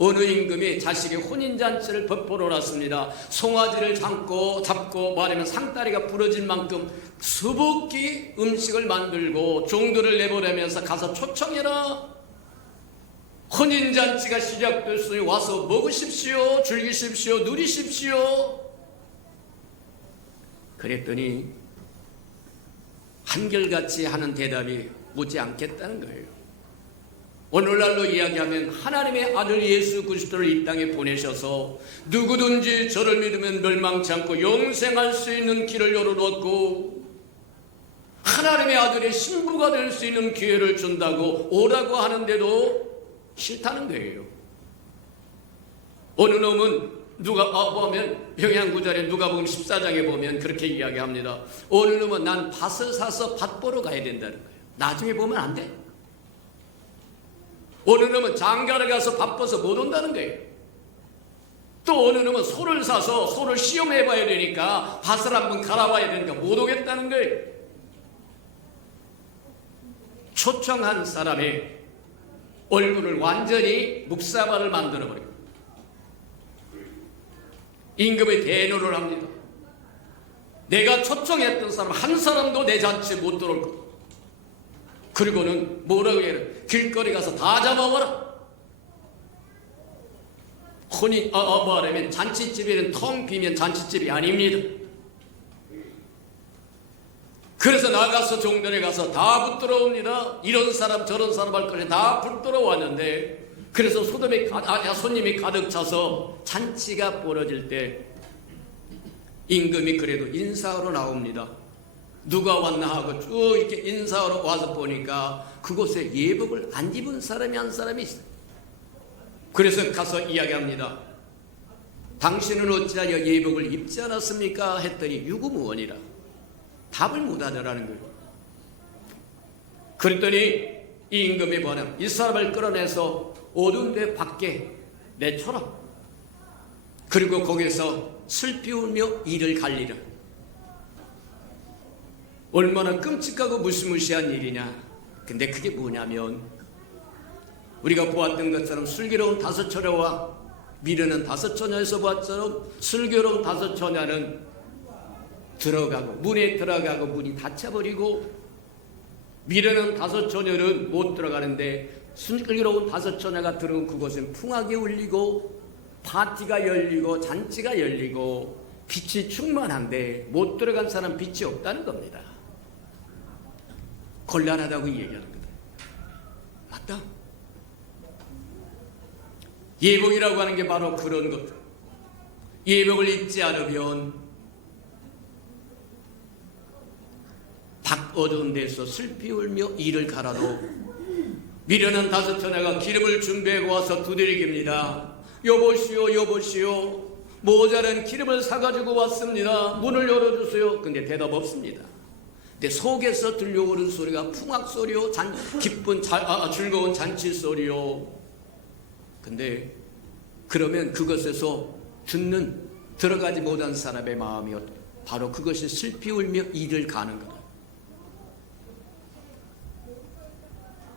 어느 임금이 자식의 혼인잔치를 베풀어 놨습니다. 송아지를 잡고 말하면 상다리가 부러질 만큼 수북히 음식을 만들고 종들을 내보내면서 가서 초청해라. 혼인잔치가 시작됐으니 와서 먹으십시오. 즐기십시오. 누리십시오. 그랬더니 한결같이 하는 대답이 오지 않겠다는 거예요. 오늘날로 이야기하면 하나님의 아들 예수 그리스도를 이 땅에 보내셔서 누구든지 저를 믿으면 멸망치 않고 영생할 수 있는 길을 열어놓고 하나님의 아들의 신부가 될 수 있는 기회를 준다고 오라고 하는데도 싫다는 거예요. 어느 놈은 보면 영양구절에 누가복음 14장에 보면 그렇게 이야기합니다. 어느 놈은 난 밭을 사서 밭 보러 가야 된다는 거예요. 나중에 보면 안 돼. 어느 놈은 장가를 가서 바빠서 못 온다는 거예요. 또 어느 놈은 소를 사서 소를 시험해봐야 되니까 밭을 한번 갈아봐야 되니까 못 오겠다는 거예요. 초청한 사람의 얼굴을 완전히 묵사발을 만들어버리고 임금의 대노를 합니다. 내가 초청했던 사람 한 사람도 내 잔치에 못 들어올 것. 그리고는 뭐라고 해요? 길거리 가서 다 잡아와라. 말하면 잔치집에는 텅 비면 잔치집이 아닙니다. 그래서 나가서 종전에 가서 다 붙들어 옵니다. 이런 사람 저런 사람 할 것이 다 붙들어 왔는데, 그래서 손님이 가득 차서 잔치가 벌어질 때 임금이 그래도 인사하러 나옵니다. 누가 왔나 하고 쭉 이렇게 인사하러 와서 보니까 그곳에 예복을 안 입은 사람이 한 사람이 있어요. 그래서 가서 이야기합니다. 당신은 어찌하여 예복을 입지 않았습니까? 했더니 유구무원이라 답을 못하더라는 거예요. 그랬더니 이 임금이 뭐냐, 이 사람을 끌어내서 어두운 데 밖에 내쳐라. 그리고 거기서 슬피 울며 이를 갈리라. 얼마나 끔찍하고 무시무시한 일이냐. 근데 그게 뭐냐면 우리가 보았던 것처럼 슬기로운 다섯 처녀와 미르는 다섯 처녀에서 보았처럼 슬기로운 다섯 처녀는 들어가고 문에 들어가고 문이 닫혀버리고, 미르는 다섯 처녀는 못 들어가는데 슬기로운 다섯 처녀가 들어온 그곳은 풍악이 울리고 파티가 열리고 잔치가 열리고 빛이 충만한데 못 들어간 사람 빛이 없다는 겁니다. 곤란하다고 얘기하는 거다. 맞다. 예복이라고 하는 게 바로 그런 것. 예복을 입지 않으면 밖 어두운 데서 슬피 울며 이를 갈아도 미련한 다섯 처녀가 기름을 준비하고 와서 두드리깁니다. 여보시오 여보시오, 모자란 기름을 사가지고 왔습니다. 문을 열어주세요. 근데 대답 없습니다. 근데 속에서 들려오는 소리가 풍악 소리요, 기쁜 즐거운 잔치 소리요. 근데 그러면 그것에서 듣는 들어가지 못한 사람의 마음이 바로 그것이 슬피 울며 이를 가는 거다.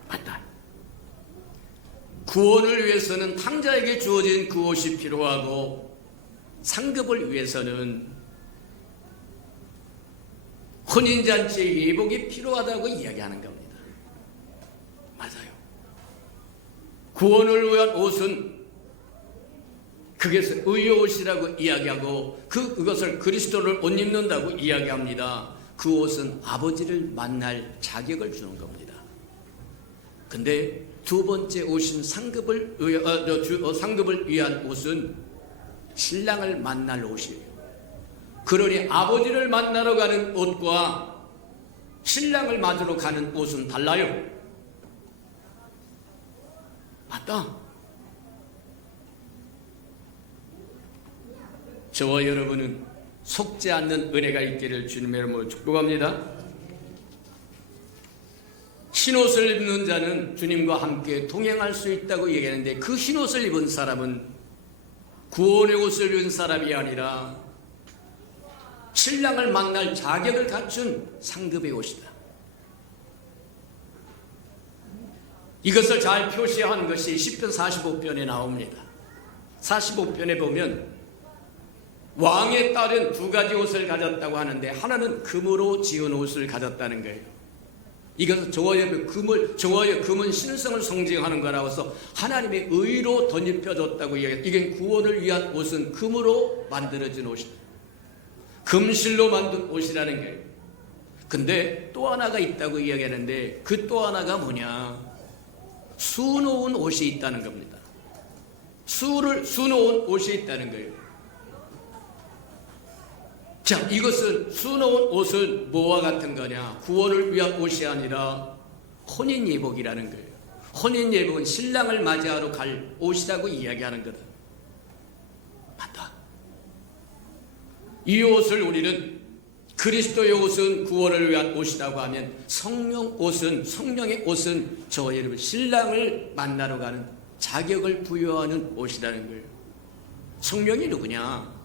맞다. 구원을 위해서는 탕자에게 주어진 그 옷이 필요하고, 상급을 위해서는 혼인잔치의 예복이 필요하다고 이야기하는 겁니다. 맞아요. 구원을 위한 옷은 그것을 의의 옷이라고 이야기하고, 그것을 그리스도를 옷 입는다고 이야기합니다. 그 옷은 아버지를 만날 자격을 주는 겁니다. 근데 두 번째 옷인 상급을 위한 옷은 신랑을 만날 옷이에요. 그러니 아버지를 만나러 가는 옷과 신랑을 맞으러 가는 옷은 달라요. 맞다. 저와 여러분은 속지 않는 은혜가 있기를 주님의 이름으로 축복합니다. 흰옷을 입는 자는 주님과 함께 동행할 수 있다고 얘기하는데, 그 흰옷을 입은 사람은 구원의 옷을 입은 사람이 아니라 신랑을 만날 자격을 갖춘 상급의 옷이다. 이것을 잘 표시한 것이 시편 45편에 나옵니다. 45편에 보면 왕의 딸은 두 가지 옷을 가졌다고 하는데, 하나는 금으로 지은 옷을 가졌다는 거예요. 이것은 저와 금은 신성을 상징하는 거라고 해서 하나님의 의로 덧입혀졌다고 이야기해요. 이게 구원을 위한 옷은 금으로 만들어진 옷이다. 금실로 만든 옷이라는 거예요. 근데 또 하나가 있다고 이야기하는데, 그 또 하나가 뭐냐? 수놓은 옷이 있다는 겁니다. 수놓은 옷이 있다는 거예요. 자, 이것은 수놓은 옷은 뭐와 같은 거냐? 구원을 위한 옷이 아니라 혼인예복이라는 거예요. 혼인예복은 신랑을 맞이하러 갈 옷이라고 이야기하는 거다. 맞다. 이 옷을 우리는, 그리스도의 옷은 구원을 위한 옷이라고 하면, 성령의 옷은 저와 여러분 신랑을 만나러 가는 자격을 부여하는 옷이라는 거예요. 성령이 누구냐?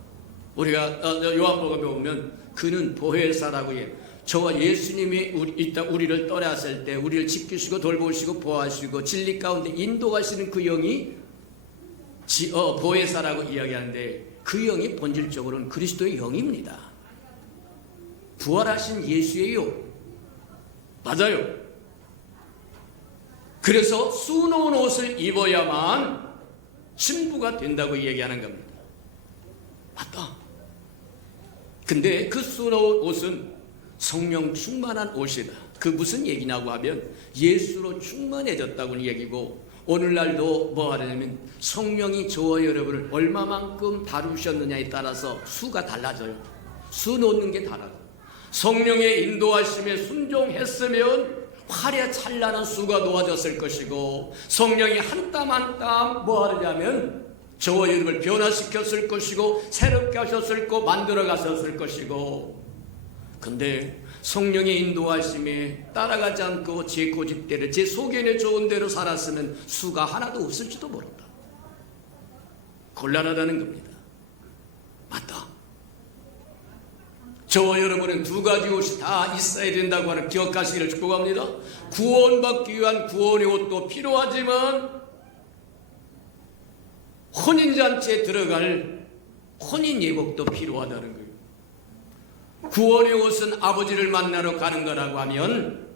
우리가 요한복음에 보면 그는 보혜사라고 해요. 저와 예수님이 우리를 떠났을 때 우리를 지키시고 돌보시고 보호하시고 진리 가운데 인도하시는 그 영이 보혜사라고 이야기하는데, 그 영이 본질적으로는 그리스도의 영입니다. 부활하신 예수의 영. 맞아요. 그래서 수놓은 옷을 입어야만 신부가 된다고 얘기하는 겁니다. 맞다. 근데 그 수놓은 옷은 성령 충만한 옷이다. 그 무슨 얘기냐고 하면 예수로 충만해졌다고 얘기고, 오늘날도 뭐 하냐면 성령이 저와 여러분을 얼마만큼 다루셨느냐에 따라서 수가 달라져요. 수 놓는 게 달라요. 성령의 인도하심에 순종했으면 활에 찬란한 수가 놓아졌을 것이고 성령이 한 땀 한 땀 뭐 하느냐면 저와 여러분을 변화시켰을 것이고 새롭게 하셨을 거 만들어 가셨을 것이고, 근데 성령의 인도하심에 따라가지 않고 제 고집대로 제 속에는 좋은 대로 살았으면 수가 하나도 없을지도 모른다. 곤란하다는 겁니다. 맞다. 저와 여러분은 두 가지 옷이 다 있어야 된다고 하는 기억하시기를 축복합니다. 구원받기 위한 구원의 옷도 필요하지만 혼인잔치에 들어갈 혼인 예복도 필요하다는 거예요. 구원의 옷은 아버지를 만나러 가는 거라고 하면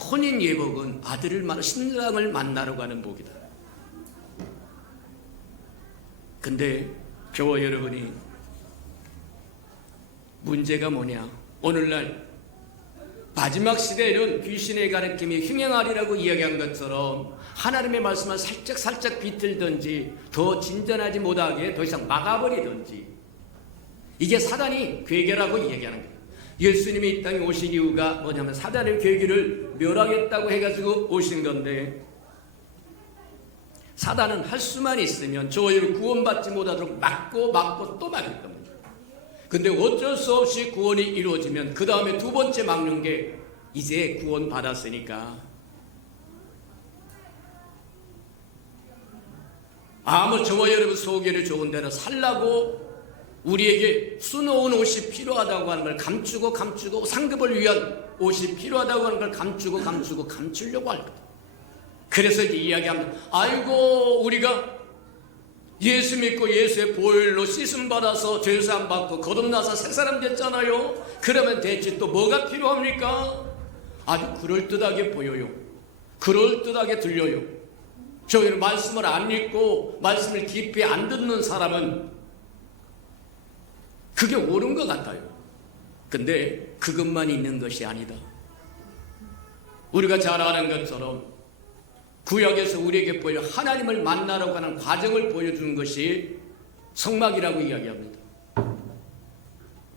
혼인 예복은 아들을 만나 신랑을 만나러 가는 복이다. 근데 저와 여러분이 문제가 뭐냐? 오늘날 마지막 시대에는 귀신의 가르침이 흉행하리라고 이야기한 것처럼 하나님의 말씀을 살짝 비틀든지 더 진전하지 못하게 더 이상 막아버리든지, 이게 사단이 괴계라고 이야기하는 거예요. 예수님이 이 땅에 오신 이유가 뭐냐면 사단의 괴계를 멸하겠다고 해가지고 오신 건데, 사단은 할 수만 있으면 저희를 구원받지 못하도록 막고 또 막을 겁니다. 근데 어쩔 수 없이 구원이 이루어지면 그 다음에 두 번째 막는 게 이제 구원 받았으니까 아무 저와 여러분 속에는 좋은 대로 살라고 우리에게 수놓은 옷이 필요하다고 하는 걸 감추고 상급을 위한 옷이 필요하다고 하는 걸 감추려고 할 거다. 그래서 이제 이야기합니다. 아이고 우리가 예수 믿고 예수의 보혈로 씻음 받아서 죄사함 받고 거듭나서 새 사람 됐잖아요. 그러면 대체 또 뭐가 필요합니까? 아주 그럴듯하게 보여요. 그럴듯하게 들려요. 저희는 말씀을 안 읽고 말씀을 깊이 안 듣는 사람은 그게 옳은 것 같아요. 근데 그것만 있는 것이 아니다. 우리가 잘 아는 것처럼 구약에서 우리에게 보여 하나님을 만나러 가는 과정을 보여주는 것이 성막이라고 이야기합니다.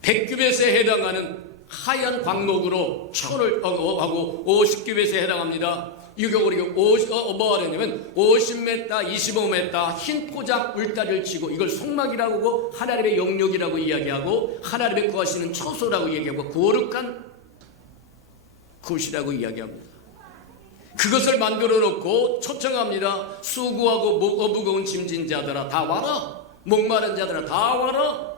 백규벳에 해당하는 하얀 광목으로 철을 하고 50규벳에 해당합니다. 이게 우리가 뭐 하냐면 50m, 25m 흰 포장 울타리를 치고 이걸 성막이라고 하고 하나님의 영역이라고 이야기하고 하나님의 거하시는 처소라고 이야기하고 거룩한 곳이라고 이야기합니다. 그것을 만들어 놓고 초청합니다. 수고하고 무거운 짐진 자들아 다 와라. 목마른 자들아 다 와라.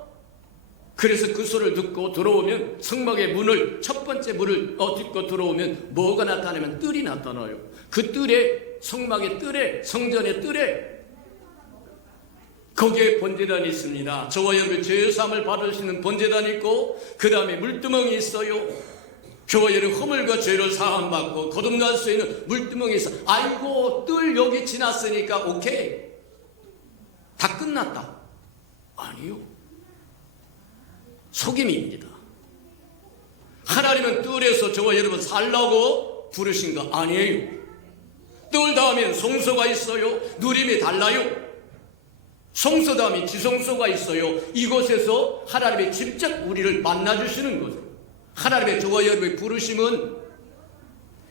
그래서 그 소리를 듣고 들어오면 성막의 문을 첫 번째 문을 딛고 들어오면 뭐가 나타나면 뜰이 나타나요. 그 뜰에 성막의 뜰에 성전의 뜰에 거기에 번제단이 있습니다. 저와 여러분 죄사함을 받으시는 번제단이 있고 그 다음에 물두멍이 있어요. 저와 여러분 허물과 죄를 사함받고 거듭날 수 있는 물두멍이 있어. 아이고 뜰 여기 지났으니까 오케이 다 끝났다. 아니요. 속임입니다. 하나님은 뜰에서 저와 여러분 살라고 부르신 거 아니에요. 뜰 다음엔 성소가 있어요. 누림이 달라요. 성소 다음에 지성소가 있어요. 이곳에서 하나님이 직접 우리를 만나주시는 거죠. 하나님의 저와 여러분의 부르심은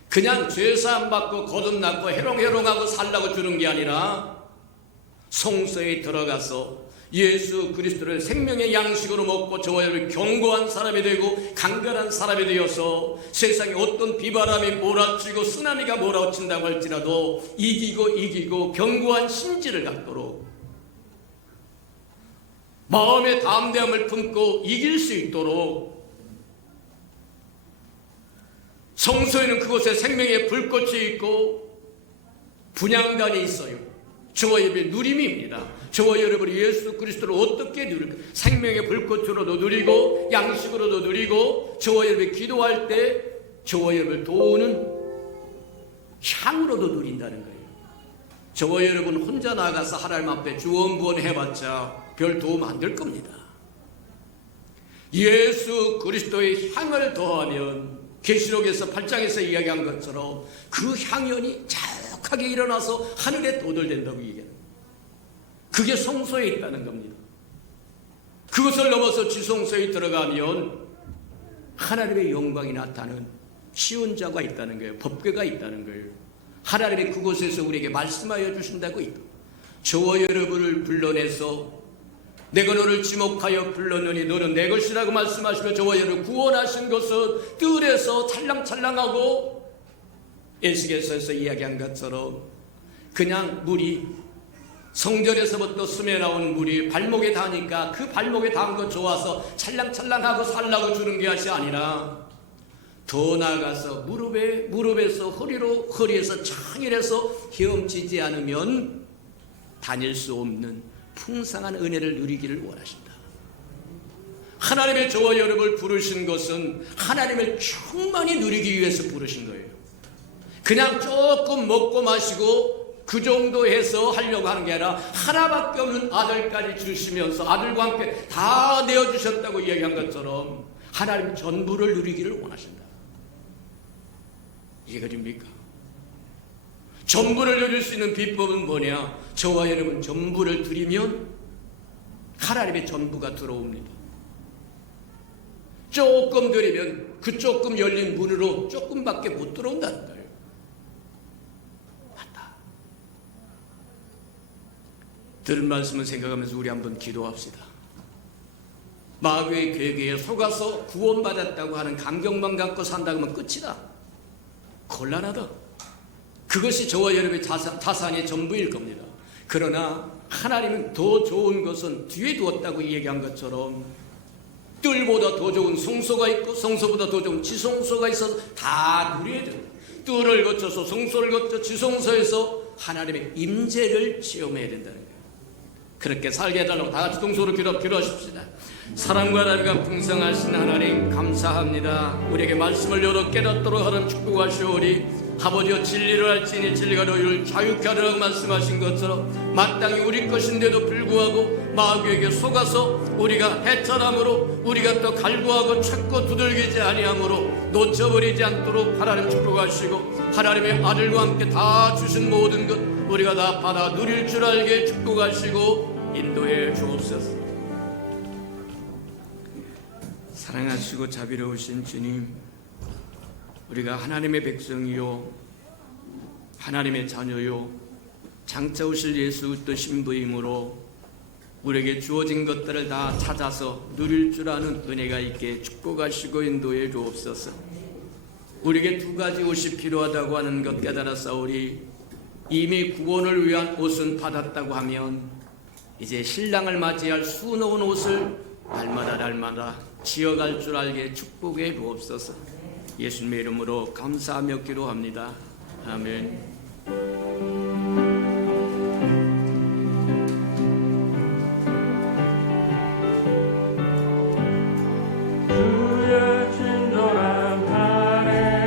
그냥 죄사함 받고 거듭났고 해롱해롱하고 살라고 주는 게 아니라 성소에 들어가서 예수 그리스도를 생명의 양식으로 먹고 저와 여러분이 견고한 사람이 되고 강건한 사람이 되어서 세상에 어떤 비바람이 몰아치고 쓰나미가 몰아친다고 할지라도 이기고 견고한 심지를 갖도록 마음의 담대함을 품고 이길 수 있도록 성소에는 그곳에 생명의 불꽃이 있고 분향단이 있어요. 저와 여러분의 누림입니다. 저와 여러분이 예수 그리스도를 어떻게 누릴까? 생명의 불꽃으로도 누리고 양식으로도 누리고 저와 여러분이 기도할 때 저와 여러분을 도우는 향으로도 누린다는 거예요. 저와 여러분 혼자 나가서 하나님 앞에 주원부원 해봤자 별 도움 안 될 겁니다. 예수 그리스도의 향을 더하면 계시록에서 8장에서 이야기한 것처럼 그 향연이 자욱하게 일어나서 하늘에 도달된다고 얘기합니다. 그게 성소에 있다는 겁니다. 그것을 넘어서 지성소에 들어가면 하나님의 영광이 나타나는 치원자가 있다는 거예요. 법궤가 있다는 거예요. 하나님이 그곳에서 우리에게 말씀하여 주신다고 있다. 저와 여러분을 불러내서 내가 너를 지목하여 불렀느니 너는 내 것이라고 말씀하시며 저와 여러분을 구원하신 것은 뜰에서 찰랑찰랑하고 에스겔서에서 이야기한 것처럼 그냥 물이 성전에서부터 스며 나온 물이 발목에 닿으니까 그 발목에 닿은 것 좋아서 찰랑찰랑하고 살라고 주는 것이 아니라 더 나아가서 무릎에서 허리에서 창일해서 헤엄치지 않으면 다닐 수 없는 풍성한 은혜를 누리기를 원하신다. 하나님의 저와 여러분을 부르신 것은 하나님을 충만히 누리기 위해서 부르신 거예요. 그냥 조금 먹고 마시고 그 정도 해서 하려고 하는 게 아니라 하나밖에 없는 아들까지 주시면서 아들과 함께 다 내어주셨다고 이야기한 것처럼 하나님 전부를 누리기를 원하신다. 이해가 됩니까? 전부를 누릴 수 있는 비법은 뭐냐? 저와 여러분 전부를 드리면 하나님의 전부가 들어옵니다. 조금 드리면 그 조금 열린 문으로 조금밖에 못 들어온다는 거예요. 맞다. 들은 말씀을 생각하면서 우리 한번 기도합시다. 마귀의 괴계에 속아서 구원받았다고 하는 감격만 갖고 산다고 하면 끝이다. 곤란하다. 그것이 저와 여러분의 자산의 전부일 겁니다. 그러나 하나님은 더 좋은 것은 뒤에 두었다고 얘기한 것처럼 뜰보다 더 좋은 성소가 있고 성소보다 더 좋은 지성소가 있어서 다 누려야 됩니다. 뜰을 거쳐서 성소를 거쳐 지성소에서 하나님의 임재를 체험해야 된다는 거예요. 그렇게 살게 해달라고 다 같이 동서로 기도하십시다. 사랑과 나비가 풍성하신 하나님 감사합니다. 우리에게 말씀을 열어 깨닫도록 하는 축복하시오리. 아버지여 진리를 알지니 진리가 너희를 자유케 하리라고 말씀하신 것처럼 마땅히 우리 것인데도 불구하고 마귀에게 속아서 우리가 해탈함으로 우리가 또 갈구하고 찾고 두들기지 아니함으로 놓쳐버리지 않도록 하나님 축복하시고 하나님의 아들과 함께 다 주신 모든 것 우리가 다 받아 누릴 줄 알게 축복하시고 인도해 주옵소서. 사랑하시고 자비로우신 주님, 우리가 하나님의 백성이요 하나님의 자녀요 장차 오실 예수 그리스도 신부이므로 우리에게 주어진 것들을 다 찾아서 누릴 줄 아는 은혜가 있게 축복하시고 인도해 주옵소서. 우리에게 두 가지 옷이 필요하다고 하는 것 깨달았사오리. 이미 구원을 위한 옷은 받았다고 하면 이제 신랑을 맞이할 수놓은 옷을 날마다 지어갈 줄 알게 축복해 주옵소서. 예수님의 이름으로 감사하며 기도합니다. 아멘. 주의 발에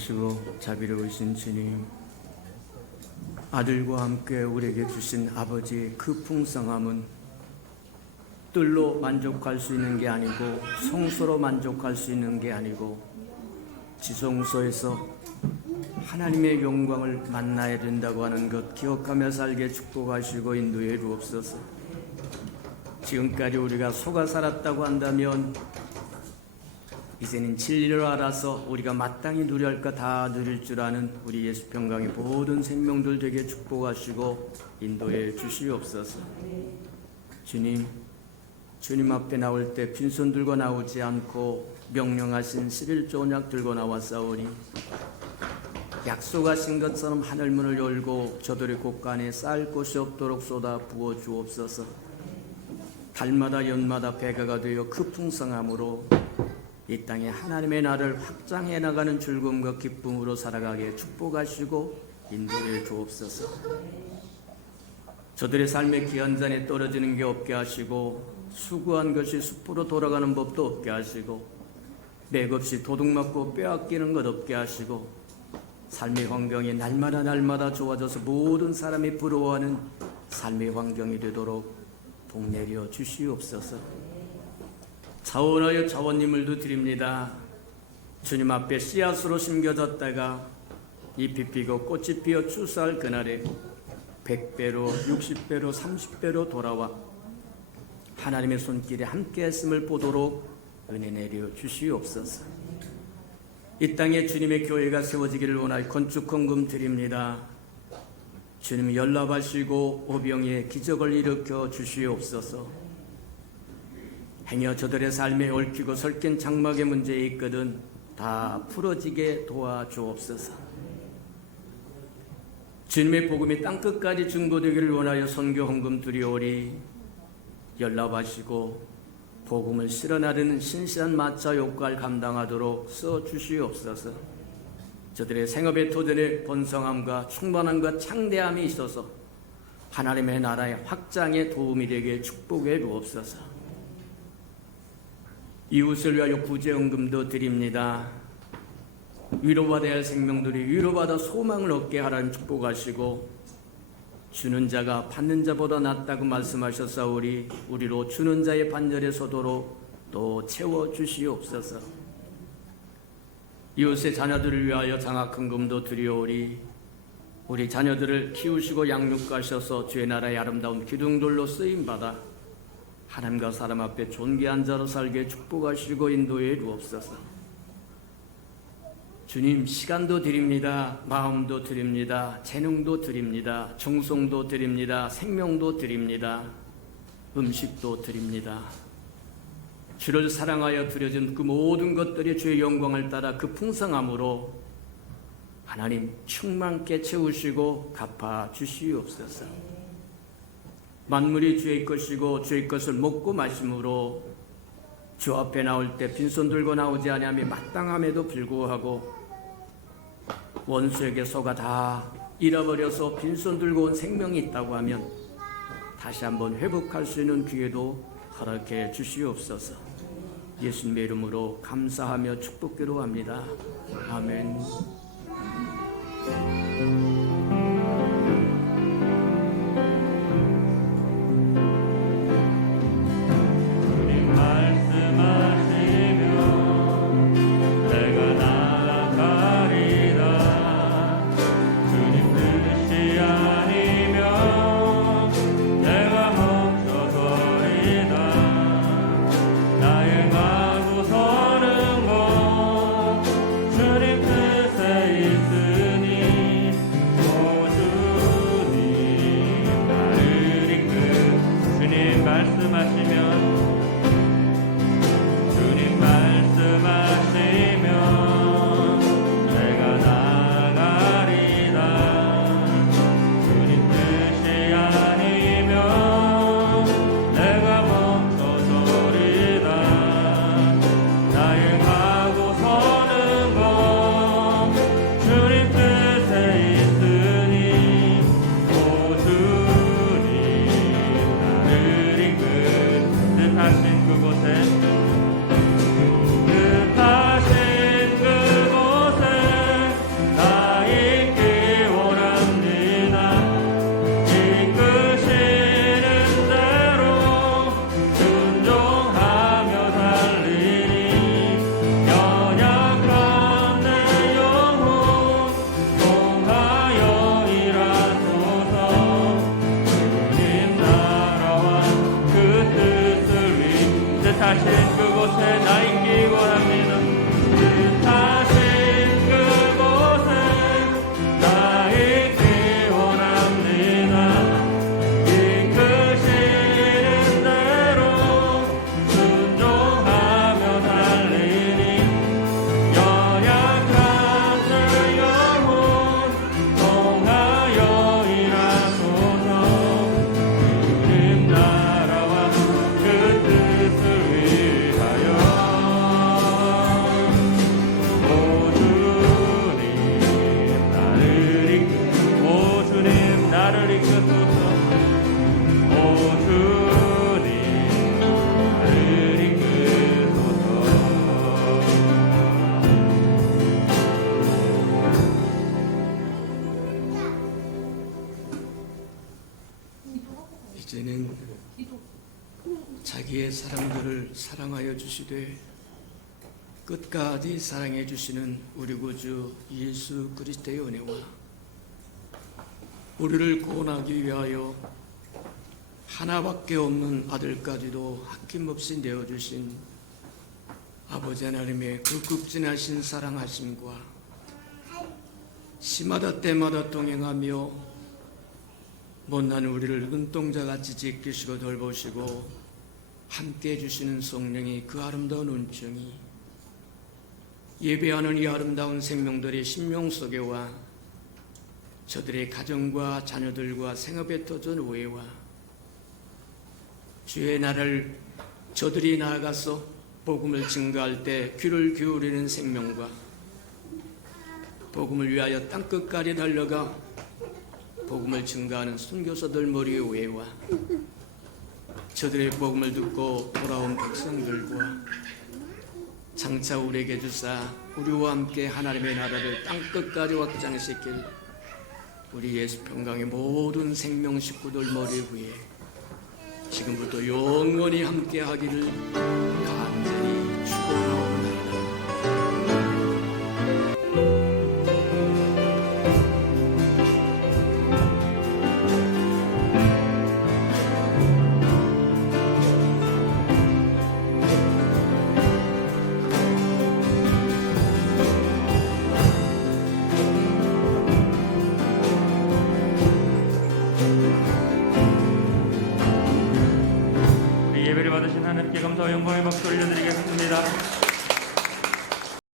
선하시고 자비로우신 주님, 아들과 함께 우리에게 주신 아버지의 그 풍성함은 뜰로 만족할 수 있는 게 아니고 성소로 만족할 수 있는 게 아니고 지성소에서 하나님의 영광을 만나야 된다고 하는 것 기억하며 살게 축복하시고 인도해 주옵소서. 지금까지 우리가 속아 살았다고 한다면 이제는 진리를 알아서 우리가 마땅히 누려할 것 다 누릴 줄 아는 우리 예수 평강의 모든 생명들 되게 축복하시고 인도해 주시옵소서. 주님 앞에 나올 때 빈손 들고 나오지 않고 명령하신 11조 언약 들고 나왔사오니 약속하신 것처럼 하늘문을 열고 저들의 곳간에 쌓을 곳이 없도록 쏟아 부어 주옵소서. 달마다 연마다 배가가 되어 그 풍성함으로 이 땅에 하나님의 나라를 확장해 나가는 즐거움과 기쁨으로 살아가게 축복하시고 인도해 주옵소서. 저들의 삶의 기한잔에 떨어지는 게 없게 하시고 수고한 것이 숲으로 돌아가는 법도 없게 하시고 맥없이 도둑맞고 빼앗기는 것 없게 하시고 삶의 환경이 날마다 좋아져서 모든 사람이 부러워하는 삶의 환경이 되도록 복내려 주시옵소서. 자원하여 자원님을도 드립니다. 주님 앞에 씨앗으로 심겨졌다가 잎이 피고 꽃이 피어 추수할 그날에 100배로 60배로 30배로 돌아와 하나님의 손길에 함께 했음을 보도록 은혜 내려 주시옵소서. 이 땅에 주님의 교회가 세워지기를 원하여 건축 헌금 드립니다. 주님 연락하시고 오병이의 기적을 일으켜 주시옵소서. 행여 저들의 삶에 얽히고 설킨 장막의 문제에 있거든 다 풀어지게 도와주옵소서. 주님의 복음이 땅끝까지 증거되기를 원하여 선교 헌금 드리오리. 연락하시고 복음을 실어나르는 신실한 마차 역할 감당하도록 써주시옵소서. 저들의 생업의 토대에 번성함과 충만함과 창대함이 있어서 하나님의 나라의 확장에 도움이 되게 축복해 주옵소서. 이웃을 위하여 구제헌금도 드립니다. 위로받아야 할 생명들이 위로받아 소망을 얻게 하라는 축복하시고 주는 자가 받는 자보다 낫다고 말씀하셨사오리. 우리로 주는 자의 반열에 서도록 또 채워주시옵소서. 이웃의 자녀들을 위하여 장학헌금도 드리오리. 우리 자녀들을 키우시고 양육하셔서 주의 나라의 아름다운 기둥돌로 쓰임받아 하나님과 사람 앞에 존귀한 자로 살게 축복하시고 인도해 주옵소서. 주님, 시간도 드립니다. 마음도 드립니다. 재능도 드립니다. 정성도 드립니다. 생명도 드립니다. 음식도 드립니다. 주를 사랑하여 드려진 그 모든 것들이 주의 영광을 따라 그 풍성함으로 하나님 충만케 채우시고 갚아 주시옵소서. 만물이 주의 것이고 주의 것을 먹고 마심으로 주 앞에 나올 때 빈손 들고 나오지 아니하며 마땅함에도 불구하고 원수에게 속아 다 잃어버려서 빈손 들고 온 생명이 있다고 하면 다시 한번 회복할 수 있는 기회도 허락해 주시옵소서. 예수님의 이름으로 감사하며 축복기로 합니다. 아멘. 뜻하신 그곳에 나 있기 원합니다. 뜻하신 그곳에 나 있기 원합니다. 이끄시는 대로 순종하며 달리니 연약한 내 영혼 통하여 일하소서. 주님 나라와 그 뜻을 위하여 오 주님 나를 이끄소서. 오 주님 나를 이끄소서. 이제는 자기의 사람들을 사랑하여 주시되 끝까지 사랑해 주시는 우리 구주 예수 그리스도의 은혜와 우리를 구원하기 위하여 하나밖에 없는 아들까지도 아낌없이 내어주신 아버지 하나님의 그 극진하신 사랑하심과 시마다 때마다 동행하며 못난 우리를 눈동자같이 지키시고 돌보시고 함께 해주시는 성령이 그 아름다운 은총이 예배하는 이 아름다운 생명들의 심령 속에와 저들의 가정과 자녀들과 생업에 터진 오해와 주의 나라를 저들이 나아가서 복음을 증거할 때 귀를 기울이는 생명과 복음을 위하여 땅끝까지 달려가 복음을 증거하는 선교사들 머리의 오해와 저들의 복음을 듣고 돌아온 백성들과 장차 우리에게 주사 우리와 함께 하나님의 나라를 땅끝까지 확장시킬 우리 예수 평강의 모든 생명 식구들 머리 위에 지금부터 영원히 함께 하기를 간절히 축원하옵나이다. 예배를 받으신 하나님께 감사와 영광의 박수 올려드리겠습니다.